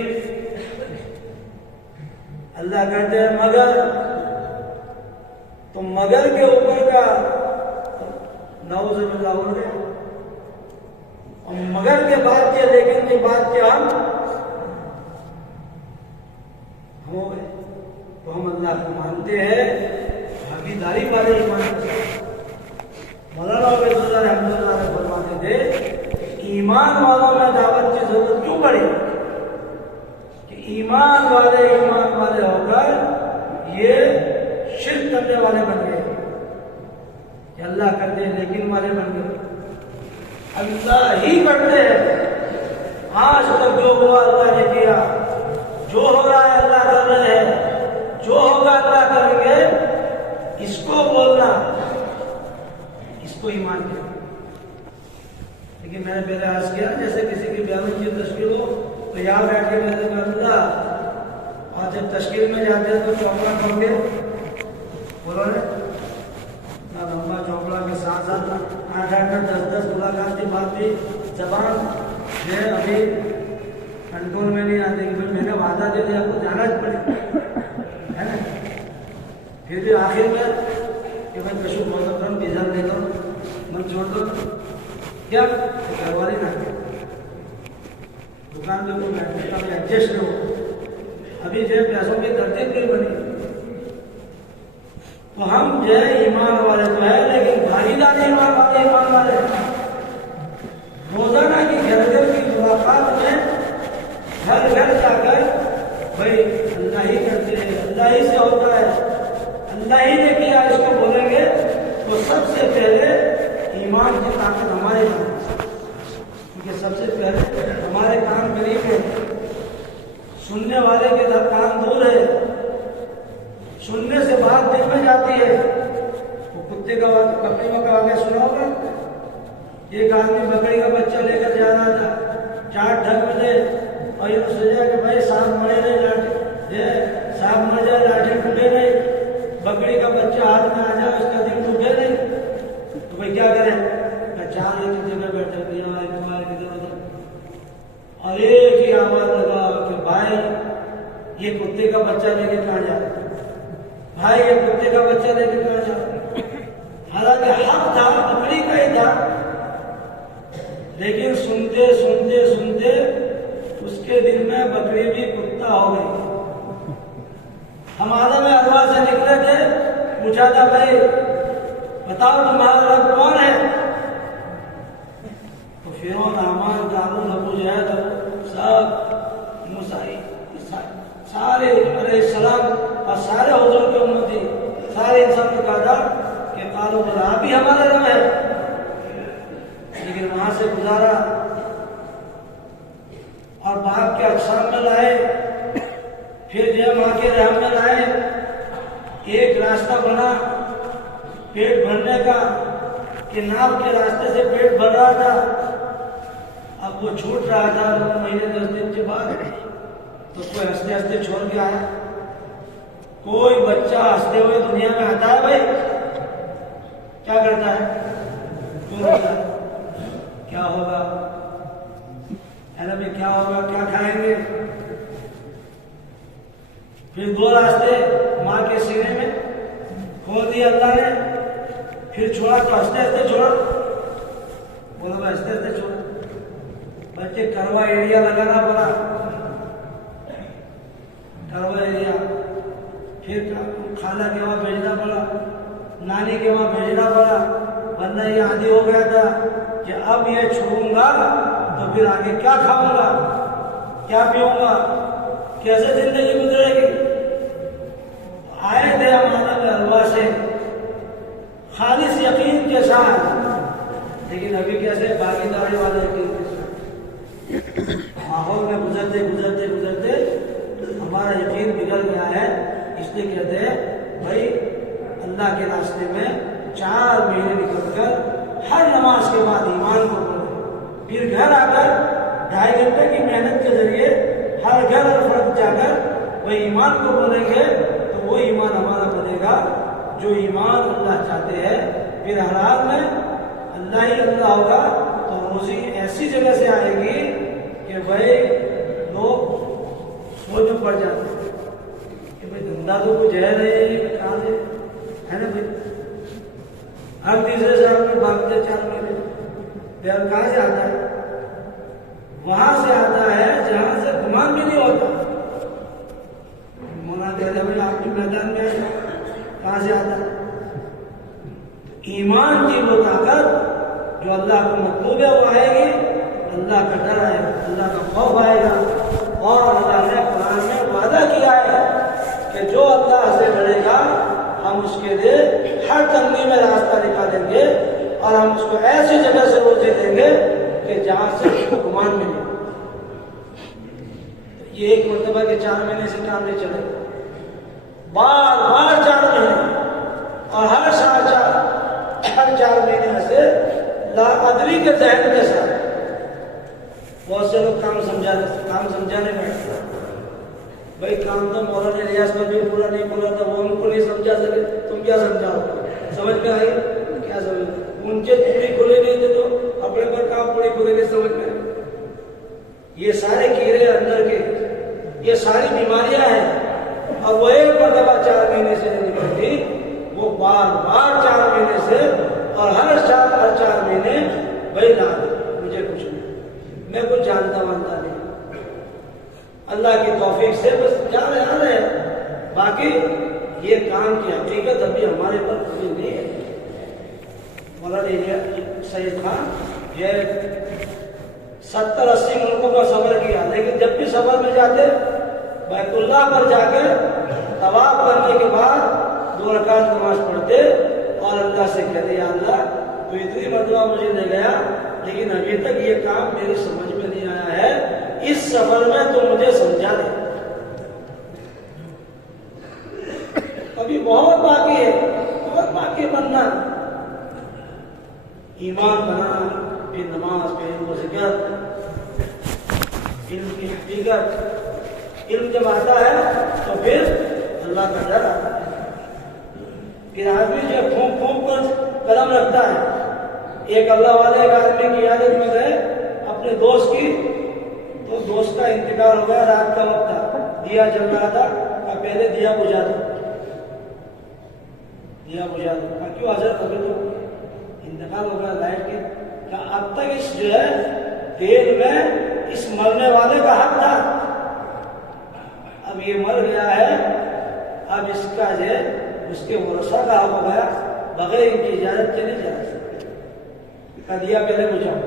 अल्लाह करते हैं मगर, तो मगर के ऊपर का नाउज़ बिल्लाह हो गया, और मगर के बाद के लेकिन के बाद के हम हो गए। तो हम अल्लाह को मानते हैं, भागीदारी वाले ही मानते हैं। मौलाना रहमतुल्लाह ने फरमाते थे ईमान वालों में दावत की जरूरत क्यों पड़ी कि ईमान वाले होकर ये शिर्क करने वाले बन गए, अल्लाह करते हैं लेकिन वाले बन गए। अल्लाह ही करते हैं, आज तक जो हुआ अल्लाह ने किया, जो हो रहा है अल्लाह कर रहे हैं, जो होगा अल्लाह करेंगे, इसको बोलना, इसको ईमान किया। लेकिन मैंने पहले अर्ज किया जैसे किसी की बयान की तस्वीर हो तो यहाँ बैठ के मैंने कहा अल्लाह, और जब तश्कील में जाते हैं तो चौपड़ा खोल के बोलो ना लंबा चौपड़ा के साथ साथ 8-8 10-10 मुलाकात के बाद भी जबान है अभी कंट्रोल में नहीं आते कि भाई मैंने वादा दे दिया आपको जाना पड़े, है ना। फिर भी आखिर में कि भाई कशु बहुत डीजल दे दो, मन छोड़ दो, क्या घरवाली ना दुकान पे कोई बैठने का एडजस्ट नहीं हो, अभी जो पैसों की तरतीब नहीं बनी। तो हम जो है ईमान वाले तो है, लेकिन भागीदारी ईमान वाले रोजाना की घर घर की मुलाकात में घर घर जाकर भाई अल्लाह ही करते हैं, अल्लाह ही से होता है, अल्लाह ही ने किया, इसको बोलेंगे तो पहले ईमान की ताकत हमारे में, क्योंकि सबसे पहले हमारे कान करीब है, सुनने वाले के कान दूर है, सुनने से बात दिल में जाती है। वो कुत्ते का बकरी का आगे सुना होगा, एक आदमी बकरी का बच्चा लेकर जा रहा था, 4 ढक बजे और ये सोचा कि भाई सांप मरे नहीं, लाठी सांप मर जाए लाठी टूटे नहीं, बकरी का बच्चा हाथ में आ जाए उसका दिल टूटे नहीं, तो भाई क्या करे? 4 एक जगह बैठे और एक ही आवाज लगा कि भाई ये कुत्ते का बच्चा लेके कहाँ जा रहा है, भाई ये कुत्ते का बच्चा लेके कहाँ जा रहा है। हालांकि हक था बकरी का ही था, लेकिन सुनते सुनते सुनते उसके दिल में बकरी भी कुत्ता हो गई। हम आदम में अरवा से निकले थे, पूछा था भाई बताओ तुम्हारा रब कौन है? तो फिरौन, हामान, कारून, अबू जहल सब मूसा सारे अलैहिस्सलाम और सारे हुजूर के उम्मती सारे इंसान को कहा था कि कालो आप ही हमारा रब है। लेकिन वहां से गुजारा और बाप के अक्षाम में लाए, फिर जब माँ के रहम में लाए, एक रास्ता बना पेट भरने का कि नाव के रास्ते से पेट भर रहा था, अब वो छूट रहा था 9 महीने 10 दिन के बाद, तो कोई हंसते हंसते छोड़ के आया। कोई बच्चा हंसते हुए दुनिया में आता है भाई, क्या करता है? क्यों रोता है? क्या होगा है ना भाई, क्या होगा, क्या खाएंगे? फिर 2 रास्ते माँ के सीने में खोल दिया अल्लाह ने, फिर छोड़ा तो हंसते हंसते छोड़ा, बोलो भाई हंसते हंसते छोड़ा। बच्चे करवा एरिया लगाना पड़ा, करवा एरिया, फिर खाला के वहां भेजना पड़ा, नानी के वहां भेजना पड़ा, वरना ये आदि हो गया था कि अब ये छोड़ूंगा तो फिर आगे क्या खाऊंगा, क्या पीऊंगा, कैसे जिंदगी गुजरेगी। आए थे हमारा अल्लाह से खालिस यकीन के साथ, लेकिन अभी कैसे भागीदारी वाले यकीन के साथ माहौल में गुजरते गुजरते गुजरते हमारा यकीन बिगड़ गया है। इसलिए कहते हैं भाई अल्लाह के रास्ते में 4 महीने निकलकर हर नमाज के बाद ईमान को पढ़े, फिर घर आकर 2.5 घंटे की मेहनत के जरिए हर घर और फर्द जाकर वही ईमान को बोलेंगे तो वो ईमान हमारा बनेगा जो ईमान अल्लाह चाहते हैं। फिर हर हाल में अल्लाह ही अल्लाह होगा, तो रोजी ऐसी जगह से आएगी कि भाई लोग सोच में पड़ जाते हैं कि भाई धंधा तो कुछ है नहीं, कहाँ से है ना भाई। हर तीसरे साल में भागते 4 महीने, फिर कहाँ से आता है? वहां से आता है जहां से गुमान भी नहीं होता। मौलाना कहते भाई आपके मैदान में कहां से आता है? ईमान की वो ताकत जो अल्लाह को मतलूब है वो आएगी, अल्लाह का डर आएगा, अल्लाह का खौफ आएगा। और अल्लाह ने कुरान में वादा किया है कि जो अल्लाह से डरेगा हम उसके लिए हर तंगी में रास्ता निकालेंगे और हम उसको ऐसी जगह से रोजी देंगे कि जहां से उसको गुमान मिले। ये एक मरतबा के 4 महीने से काम नहीं चलेगा, बार बार 4 महीने और हर साल 4 महीने में से लाकदरी के जहन के साथ। बहुत से लोग काम समझाने बैठते भाई, काम तो मौलाना रियाज पर भी पूरा नहीं बोला था, वो उनको नहीं समझा सके, तुम क्या समझाओ? समझ में आई? क्या समझ? उनके पूरी खुले नहीं थे तो अपने पर काम पूरी खुलेंगे, समझ में? ये सारे कीड़े अंदर के, ये सारी बीमारियां हैं और वो एक मरतबा 4 महीने से नहीं निकलती, वो बार बार 4 महीने से और हर 4 महीने भाई ना मुझे कुछ नहीं, मैं कुछ जानता मानता नहीं, अल्लाह की तौफीक से बस जा रहे हैं। बाकी ये काम की हकीकत अभी हमारे पर पूरी नहीं है। मौलाना सैयद खान ये 70-80 मुल्कों का सफर किया, लेकिन जब भी सफर में जाते बैतुल्लाह पर जाकर तवाफ करने के बाद 2 रकात नमाज पढ़ते और अल्लाह से कहते या अल्लाह तो इतनी मरतबा मुझे ले गया लेकिन अभी तक ये काम मेरी समझ में नहीं आया है, इस सफर में तो मुझे समझा दे। अभी बहुत बाकी है, बहुत बाकी बनना, ईमान बनाना, फिर नमाज, फिर ज़िक्र, इल्म की हकीकत। इल्म जब आता है तो फिर अल्लाह का डर आता है। फिर आदमी जो फूंक फूंक कर कदम रखता है। एक अल्लाह वाले एक आदमी की आदत में गए अपने दोस्त की, तो दोस्त का इंतकाल हो गया, रात का वक्त था, दिया जल रहा था, पहले दिया बुझा दो, दिया बुझा दो। क्यों हजरत अभी तो इंतकाल हो गया लाइट के, अब तक इस जो है तेल में इस मरने वाले का हक था, अब ये मर गया है, अब इसका जो है उसके वरसा का हक हो गया, बगैर इनकी इजाजत के नहीं जा सकते। दिया पहले बुझाओ।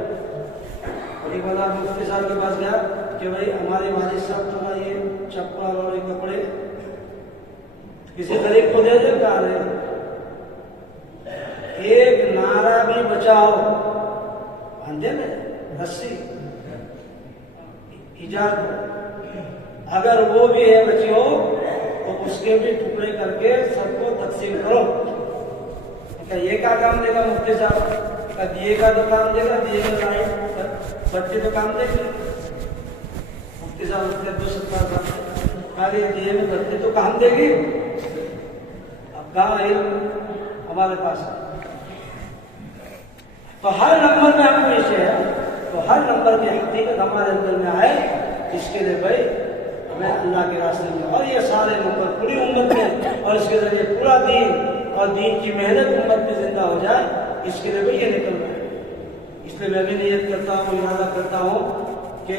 एक बार मुफ्ती साहब के पास गया कि भाई हमारे वालिद साहब थोड़ा ये चप्पल और ये कपड़े किसी गरीब को दे दे, कहा रहे एक नारा भी बचाओ, अंधे में रस्सी इजाजत, अगर वो भी है बची हो तो उसके भी टुकड़े करके सबको तकसीम करो। ये क्या काम देगा मुफ्ती साहब? दिए का तो काम देगा, दिए का लाइट बच्चे तो काम देंगे। मुफ्ती साहब उसके 270 दिए में बच्चे तो काम देगी। अब कहाँ हमारे पास तो हर नंबर में हम पीछे है, तो हर नंबर की हकीकत हमारे अंदर में आए, इसके लिए भाई हमें अल्लाह के रास्ते में और ये सारे नंबर पूरी उम्मत में और इसके जरिए पूरा दीन और दीन की मेहनत उम्मत में जिंदा हो जाए, इसके लिए भी ये निकलना है। इसलिए मैं भी नियत करता हूँ, इरादा करता हूँ कि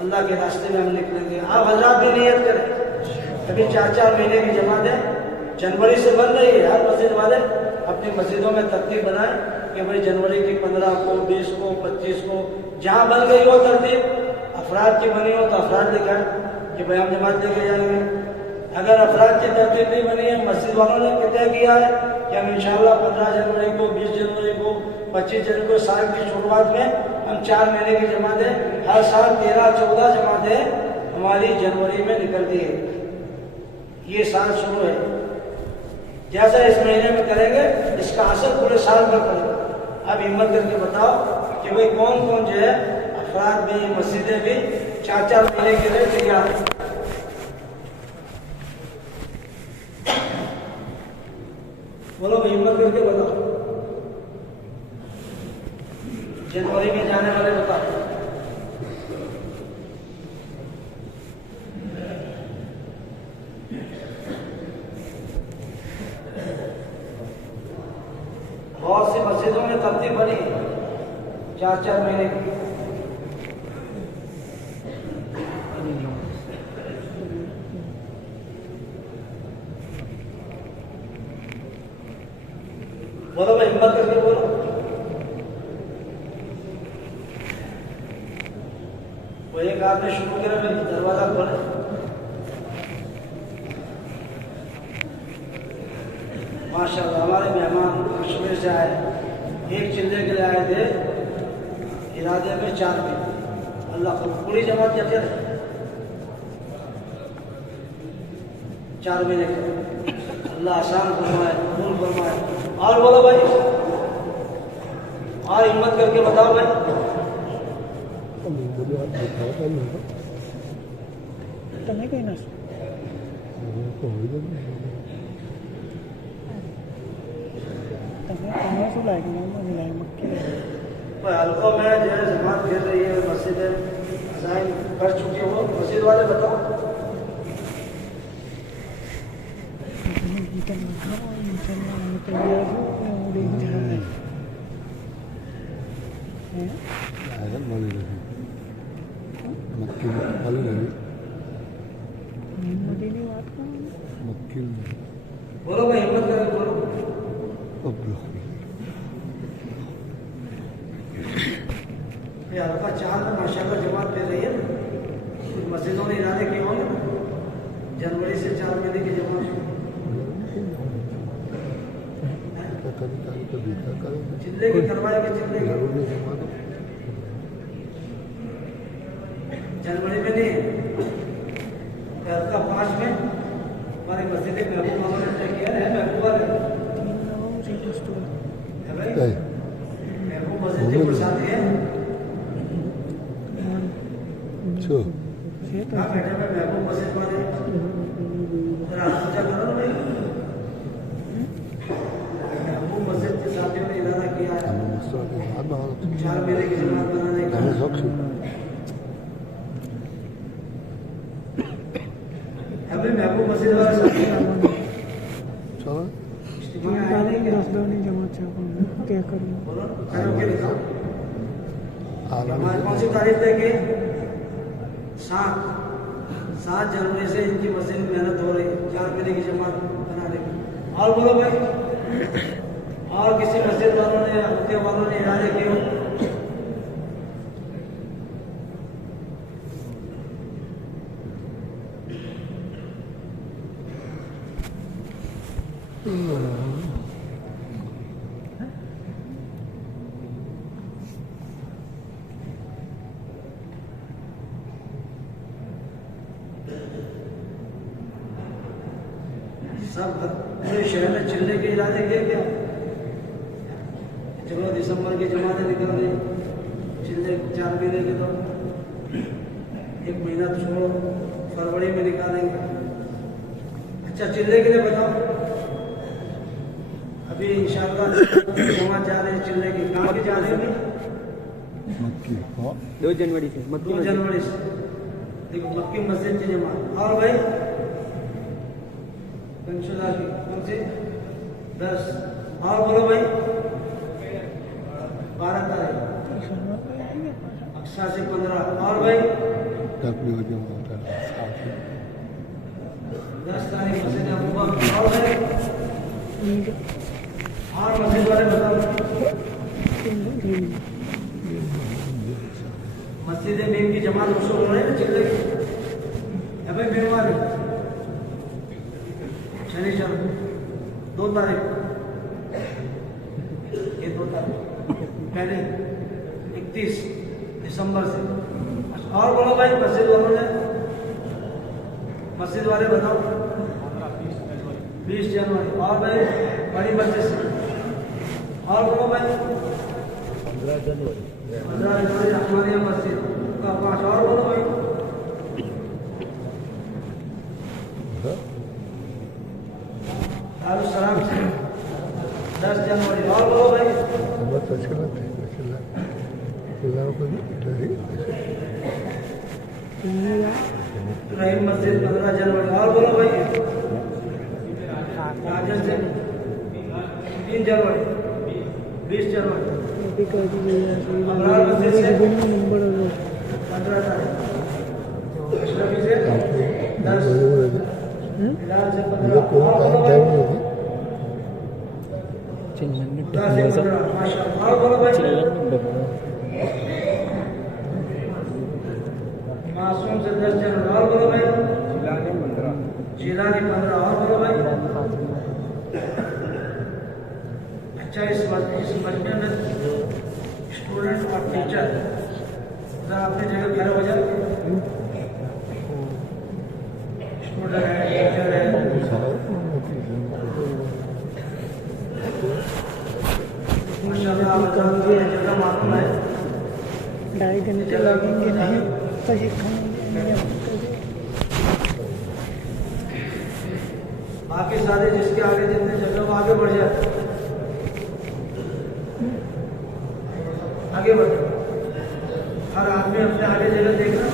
अल्लाह के रास्ते में हम निकलेंगे। आप हजरात भी नियत करें। अभी 4-4 महीने की जमातें जनवरी से बन रही है, हर मस्जिद वाले अपनी मस्जिदों में तरतीब बनाए कि भाई जनवरी की 15 को, 20 को, 25 को, जहाँ बन गई हो तरतीब, अफराद की बनी हो तो अफराद दिखाएं कि भाई हम जमात लेके जाएंगे। अगर अफराद की तरतीब नहीं बनी है, मस्जिद वालों ने तय किया है कि हम इंशाल्लाह 15 जनवरी को, 20 जनवरी को, 25 जनवरी को, साल की शुरुआत में हम 4 महीने की जमातें, हर साल 13-14 जमातें हमारी जनवरी में निकलती है। ये साल शुरू है, जैसा इस महीने में करेंगे इसका असर पूरे साल भर पड़ेगा। अब हिम्मत करके बताओ कि भाई कौन कौन जो है अफराद भी, मस्जिदें भी 4-4 महीने के लिए तैयार है। बोलो भाई, हिम्मत करके बताओ, जनवरी में जाने वाले बताओ। बहुत सी मस्जिदों में तरतीब बनी 4-4 महीने की। बोलो भाई, हिम्मत करके बोलो। वो एक आदमी शुरू करे, मैं दरवाजा खोले। माशाल्लाह हमारे मेहमान कश्मीर से आए, एक चिल्ले के लिए आए थे, इरादे में 4 महीने। अल्लाह को पूरी जमात क्या करे, 4 महीने के अल्लाह आसान फरमाए, कबूल फरमाए। और बोलो भाई, और हिम्मत करके बताओ भाई। हल्कों में जो है जमात गिर रही है, मस्जिदें साइन कर चुके हो, मस्जिद वाले बताओ। बोलो भाई, हिम्मत करके बोलो। ये हल्का चांद माशाल्लाह जमात दे रही है ना, मस्जिदों ने इरादे किए होंगे ना, जनवरी से 4 महीने की जमात। भीतर निकाल के भीतर करेंगे। चिल्ले की करवाएंगे, चिल्ले की जरूरी जमा दो। जनवरी में नहीं, का 5 में हमारे मस्जिद में महबूब मामा ने तय किया है, महबूबा है भाई, महबूब मस्जिद के प्रसादी है। अच्छा कहाँ बैठे हैं महबूब मस्जिद वाले, जरा पूजा करो ना भाई। महबूब मस्जिद के साथियों ने इरादा किया है 4 महीने की जमात बनाने का। अभी महबूब मस्जिद वाले साथी चलो इस्तीफा में आए नहीं क्या? क्या करूँ? बोलो करोगे नहीं? आलम हमारे कौन सी तारीख तक है? 7 जनवरी से इनकी मस्जिद में मेहनत हो रही है 4 महीने की जमात बनाने की। और बोलो भाई, और किसी मस्जिद वालों ने, हफ्ते वालों ने इरादे किए हो? सब पूरे शहर में चिल्ले के इरादे किए क्या? चलो दिसंबर की जमातें निकल गई, चिल्ले 4 महीने के तो 1 महीना तो छोड़ो, फरवरी में निकालेंगे। अच्छा चिल्ले के लिए बताओ, अभी इंशाल्लाह जमात जा रही है चिल्ले की, कहाँ की जा रही है? मक्की 2 जनवरी से 2 जनवरी से देखो मक्की मस्जिद की जमात। और भाई पंचुला की कौन सी 10। और बोलो भाई 12 तारीख, अक्सा से 15। और भाई 10 तारीख मस्जिद अबूबा। और भाई और मस्जिद वाले बताओ, मस्जिद मीम की जमात उसको हो रही है ना चिल्ले की। भाई मेरे वाले शनिचर 2 तारीख, ये 2 तारीख पहले 31 दिसंबर से। और बोलो भाई मस्जिद वालों ने, मस्जिद वाले बताओ 20 जनवरी। और भाई बड़ी मस्जिद से। और बोलो भाई 15 जनवरी हमारी मस्जिद का 5। और बोलो भाई दारुसलाम से 10 जनवरी। और बोलो भाई इब्राहिम मस्जिद 15 जनवरी। और बोलो भाई राजन से 3 जनवरी, 20 जनवरी। अमरार मस्जिद से 15 तारीख, अशरफी से 10, बिलाल से 15। और बोलो भाई माशाअल्लाह। और बोलो भाई मासूम से 10 जनवरी। और बोलो भाई जिलानी 15। और बोलो भाई अच्छा इस मस्जिद में स्टूडेंट और टीचर जरा अपनी जगह खड़े हो जाए। स्टूडेंट है, टीचर है, माशाअल्लाह आप जगह मालूम है 2.5 घंटे लगेंगे नहीं तो ये बाकी सारे जिसके आगे जितने जगह वो आगे बढ़ जाते, आगे बढ़। हर आदमी अपने आगे जगह देखना।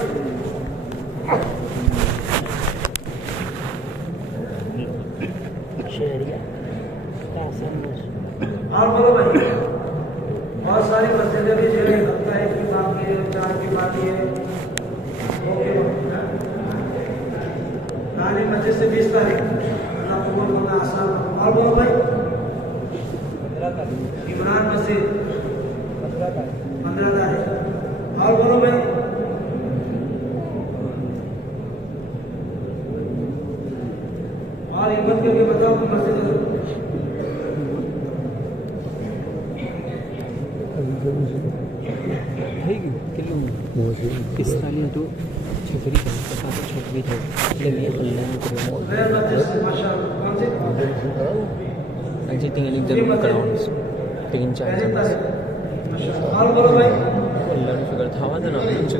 और बोलो भाई बहुत सारी मस्जिदें भी जो है हफ्ता 1 की बाकी है, 4 की बाकी है। रानी मस्जिद से 20 तारीख आसान। और बोलो भाई इमरान मस्जिद 15 तारीख। और बोलो भाई और हिम्मत करके बताओ कि मस्जिद થઈ ગયું કેટલું 45 હતું 36 36 થયું એટલે મેં અલ્લાહનું કર્યું આજે tinggal જરૂર કરાવવાનું છે 3-4 જણ અલ્લાહનું ફિકર થવા દે ને આપણે છે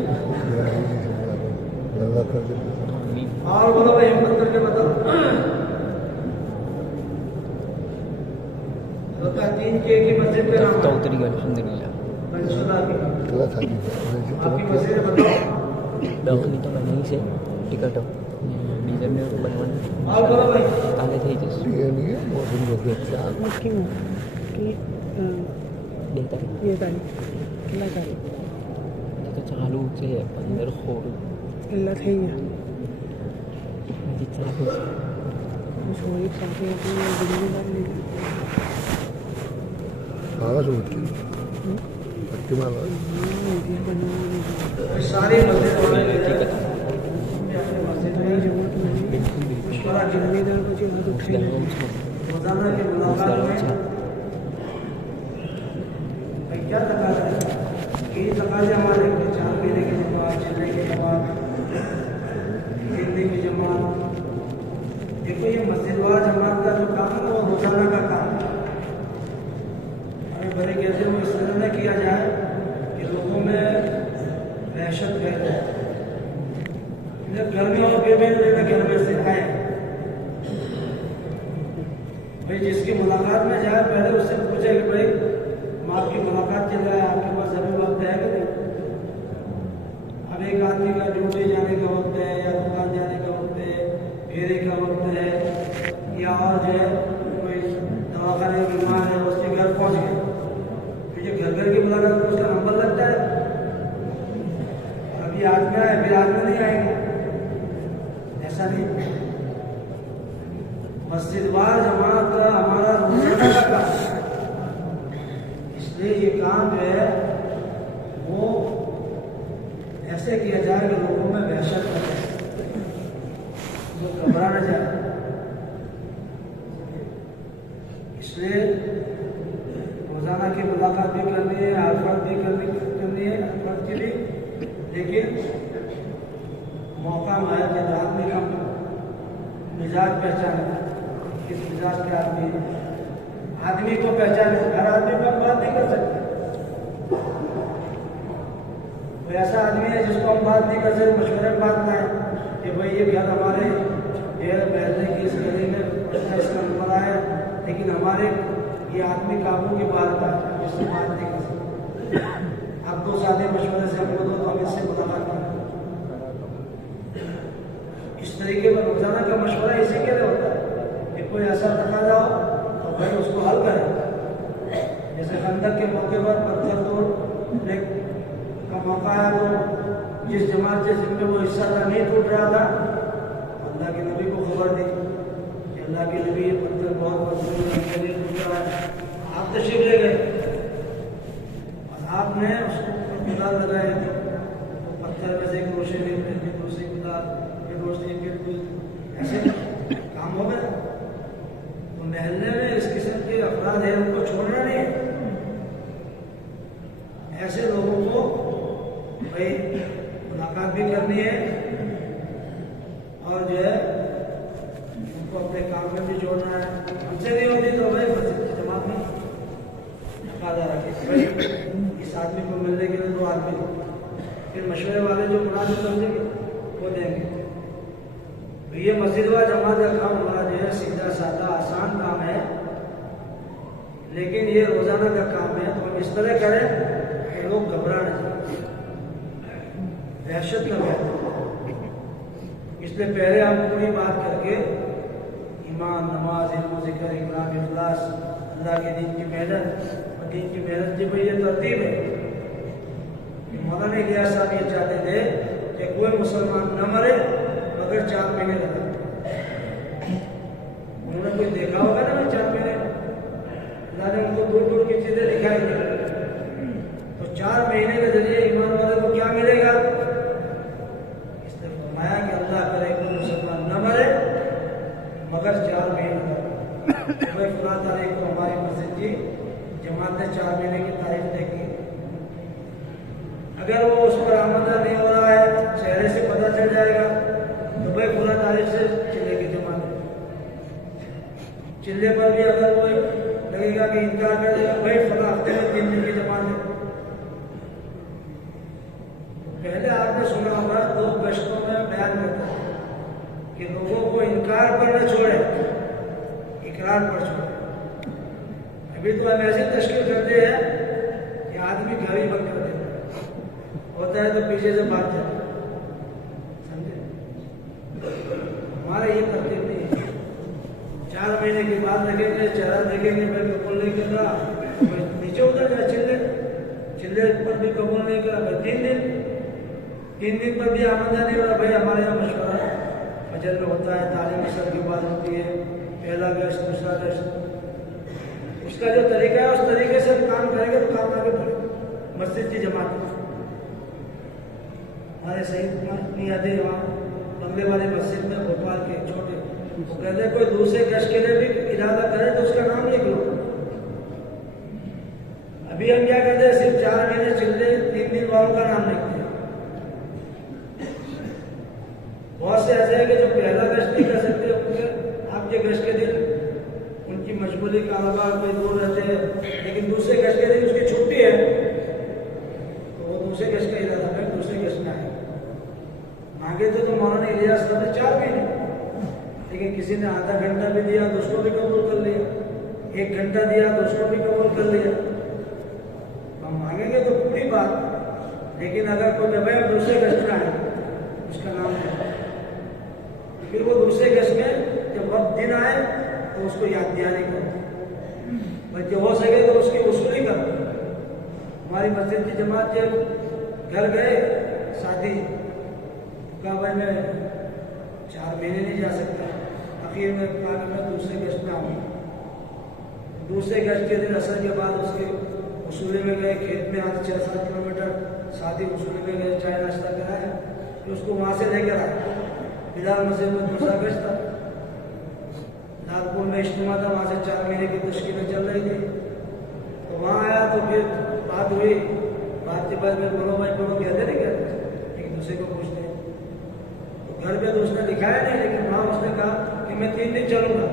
और बोलो भाई हिम्मत करके बताओ होता 3 के की मस्जिद पे नाम તો ઉતરી ગયો અલ્હમ્દુલિલ્લાહ मंसूरा की Telah tadi. आपकी मस्जिद बताओ દવાની તો નહીં છે ટિકટો ડીઝલને બનવાનું और बोलो भाई કાલે થઈ જશે Dia ni mungkin bekerja. Mungkin कि 2 તારીખ ये तारीख કેટલા તારીખ તો ચાલુ છે 15 ખોડ કેટલા થઈ ગયા હજી ચાલુ છે સોરી સાથે આપણે દિલ્હી બાર લીધી Bawa sebutkan. Bagaimana? વિડીયો બનાવવાની सारी मस्जिद वाले ટિકટ अपने मस्जिद તારી में જમત નથી मशवरा की જિમ્મેદાર પછી હાથ ઉઠાઈ મુસ્લિમ છે रोजाना की मुलाकात में भाई क्या तकाजा है ये तकाजा हमारे 4 महीने की जमात चलने की जमात 3 दिन की जमात देखो ये मस्जिद वाला जमात का जो काम है वो रोजाना का काम है हमें बड़े कहते हुए इस तरह न किया जाए कि लोगों में वहशत पैदा है घर में और बेबे घर में से आए भाई जिसकी मुलाकात में जाए पहले उससे पूछे कि भाई माँ की मुलाकात चल रहा है आपके पास अभी वक्त है कि नहीं अब एक आदमी का ड्यूटी जाने का वक्त है या दुकान जाने का वक्त है फेरे का वक्त है या और जो है कोई दवाखाने में बीमार है उसके घर पहुँच गए तो जो घर घर की मुलाकात में उसका नंबर लगता है अभी आज में आए फिर आज में नहीं आएंगे ऐसा नहीं मस्जिद वार जमात का हमारा रोजाना का काम है इसलिए ये काम जो है वो ऐसे किया जाए कि लोगों में वहशत न जाए वो घबरा न जाए इसलिए रोजाना की मुलाकात भी करनी है आफत भी करनी है आफत की भी लेकिन मौका आया कि आदमी का मिजाज पहचाने किस मिजाज के आदमी है आदमी को पहचाने हर आदमी को हम बात नहीं कर सकते कोई ऐसा आदमी है जिसको हम बात नहीं कर सकते मशवरे में बात लाए कि भाई ये घर हमारे ये बैठने की इस गली में इसका नंबर आया लेकिन हमारे ये आदमी काबू की बात का है जिससे बात नहीं कर सकते आप 2 साथी मशवरे से हमको दो तो हम इससे मुलाकात करें इस तरीके पर रोजाना का मशवरा इसी के लिए होता है कि कोई ऐसा तकाजा हो तो भाई उसको हल करें जैसे खंदक के मौके पर पत्थर तोड़ने का मौका आया तो जिस जमात से जिनमें वो हिस्सा था नहीं टूट रहा था अल्लाह के नबी को खबर दी कि अल्लाह के नबी ये पत्थर बहुत मजबूत है टूट रहा है आप तशरीफ ले गए और आपने उसको मिसाल लगाई थी तो पत्थर में से एक रोशनी निकली दूसरी मिसाल रोशनी बिल्कुल ऐसे काम हो गए तो महल्ले में इस किस्म के अफराद है उनको छोड़ना नहीं है ऐसे लोगों को भाई मुलाकात भी करनी है और जो है उनको अपने काम में भी जोड़ना है हमसे नहीं होती तो भाई मस्जिद की जमात में तकाजा रखे भाई इस आदमी को मिलने के लिए 2 आदमी को फिर मशवरे वाले जो मुनासिब समझेंगे वो देंगे तो ये मस्जिद व जमात का काम हमारा जो है सीधा साधा आसान काम है लेकिन ये रोजाना का काम है तो हम इस तरह करें कि लोग घबरा न जाए दहशत न पैदा इसलिए पहले हम पूरी बात करके ईमान नमाज इल्म ज़िक्र इकराम इखलास अल्लाह के दीन की मेहनत और दीन की मेहनत की भाई ये तरतीब है मौलाना इलियास साहब ये चाहते थे कि कोई मुसलमान न मरे मगर 4 महीने लगा उन्होंने कोई देखा होगा ना 4 महीने अल्लाह ने उनको दूर दूर की चीजें दिखाई दी तो 4 महीने के जरिए ईमान वाले को क्या मिलेगा इसने फरमाया कि अल्लाह करे कोई मुसलमान न मरे मगर 4 महीने तक भाई 15 तारीख को हमारी मस्जिद की जमात ने 4 महीने की तारीफ देखी उस पर आमदा नहीं हो रहा है, चेहरे से पता चल जाएगा, तो भाई 15 तारीख से चिल्ले की जमा दे। चिल्ले पर भी अगर कोई लगेगा कि इनकार कर देगा, भाई फला हफ्ते में 3 दिन की जमा दे। पहले आपने सुना होगा 2 गश्तों में बयान करता है कि लोगों को इनकार पर न छोड़े, इकरार पर छोड़े। अभी तो हम ऐसे तश्कील करते हैं कि आदमी घर ही बंद कर देता होता है तो पीछे से भाग जाता, समझे? हमारा ये तरतीब नहीं है। 4 महीने के बाद देखेंगे, चेहरा देखेंगे, भाई कबूल नहीं कर रहा, नीचे उतर गया, चिल्ले पर भी कबूल नहीं करा, भाई 3 दिन पर भी आमदा नहीं हो रहा, भाई हमारे यहाँ मशवरा है, फजर में होता है, तालीम सर की बात होती है, पहला गश्त, दूसरा गश्त, उसका जो तरीका है उस तरीके से काम करेंगे तो काम आगे बढ़ेगा। मस्जिद की जमात हमारे सही नहीं आते वहाँ बंगले वाले मस्जिद में, भोपाल के छोटे, वो कहते हैं कोई दूसरे गश्त के लिए भी इरादा करे तो उसका नाम लिख लो। अभी हम क्या करते हैं, सिर्फ 4 महीने चिल्ले 3 दिन वालों का नाम लिखते हैं। बहुत से ऐसे हैं कि जो पहला गश्त नहीं कर सकते, आपके गश्त के दिन उनकी मजबूरी कारोबार कोई दूर रहते हैं, लेकिन दूसरे गश्त के दिन उसकी छुट्टी है तो वो दूसरे गश्त का इरादा है, दूसरे गश्त में आए मांगे तो मौलाना इलियास साहब ने 4 महीने, लेकिन किसी ने आधा घंटा भी दिया तो उसको भी कबूल कर लिया, 1 घंटा दिया तो उसको भी कबूल कर लिया। हम मांगेंगे तो पूरी बात, लेकिन अगर कोई भाई हम दूसरे गश्त में आए उसका नाम है, फिर वो दूसरे गश्त में जब वक्त दिन आए तो उसको याद दिलाने करो, बच्चे हो सके तो उसकी वसूली करो। हमारी मस्जिद की जमात जब घर गए शादी का, भाई मैं 4 महीने नहीं जा सकता, आखिर में कहा कि मैं दूसरे गश्त में आऊँगा। दूसरे गश्त के दिन असर के बाद उसके वसूली में गए, खेत में आज 6-7 किलोमीटर शादी वसूली में गए, चाय नाश्ता कराया, फिर उसको वहाँ से लेकर आए। बिलाल मस्जिद में दूसरा गश्त था, नागपुर में इज्तिमा था, वहाँ से 4 महीने की तश्कीलें चल रही थी, तो वहाँ आया तो फिर बात हुई, बात के बाद में बोलो भाई बोलो, कहते नहीं कहते, एक दूसरे को पूछते हैं। तो घर पे तो उसने दिखाया नहीं, लेकिन वहाँ उसने कहा कि मैं 3 दिन चलूँगा।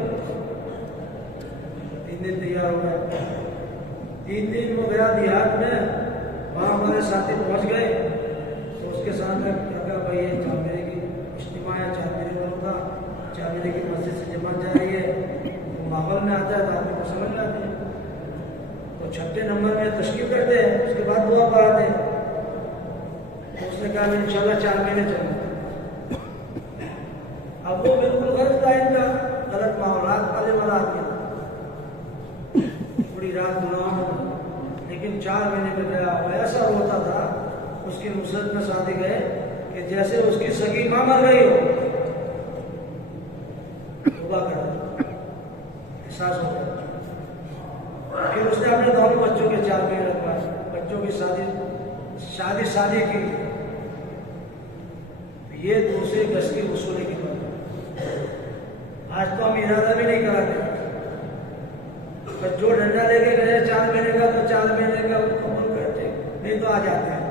3 दिन तैयार हो गया, 3 दिन वो गया देहात में, वहाँ हमारे साथी पहुँच गए तो उसके सामने क्या कहा, भाई ये 4 महीने की इज्तिमा है, 4 महीने वालों का, 4 महीने की मस्जिद से जमा जा रही है, तो माहौल में आता है तो आदमी को समझ में आते हैं, तो 6ठे नंबर में तशकील करते हैं, उसके बाद दुआ पढ़ाते हैं। तो उसने कहा मैं इंशाल्लाह 4 महीने चलूँगा। अब वो बिल्कुल गलत टाइम का गलत माहौल, रात वाले वाला आदमी था, पूरी रात गुनाह में, लेकिन 4 महीने में गया, वो ऐसा रोता था, उसकी नुसरत में शादी गए कि जैसे उसकी सगी माँ मर गई हो, एहसास हो गया। फिर उसने अपने दोनों बच्चों के 4 महीने रखवाए, बच्चों की शादी की। ये दूसरे गश्त की वसूली की बात। आज तो हम इरादा भी नहीं कराते, पर जो डंडा लेके गए 4 महीने का तो 4 महीने का कबूल करते, नहीं तो आ जाते हैं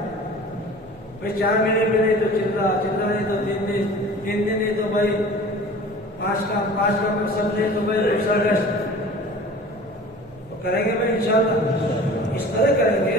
भाई 4 महीने में, नहीं तो चिल्ला नहीं तो 3 दिन नहीं तो भाई 5 का सब नहीं तो भाई दूसरा गश्त तो करेंगे भाई इंशाल्लाह। इस तरह करेंगे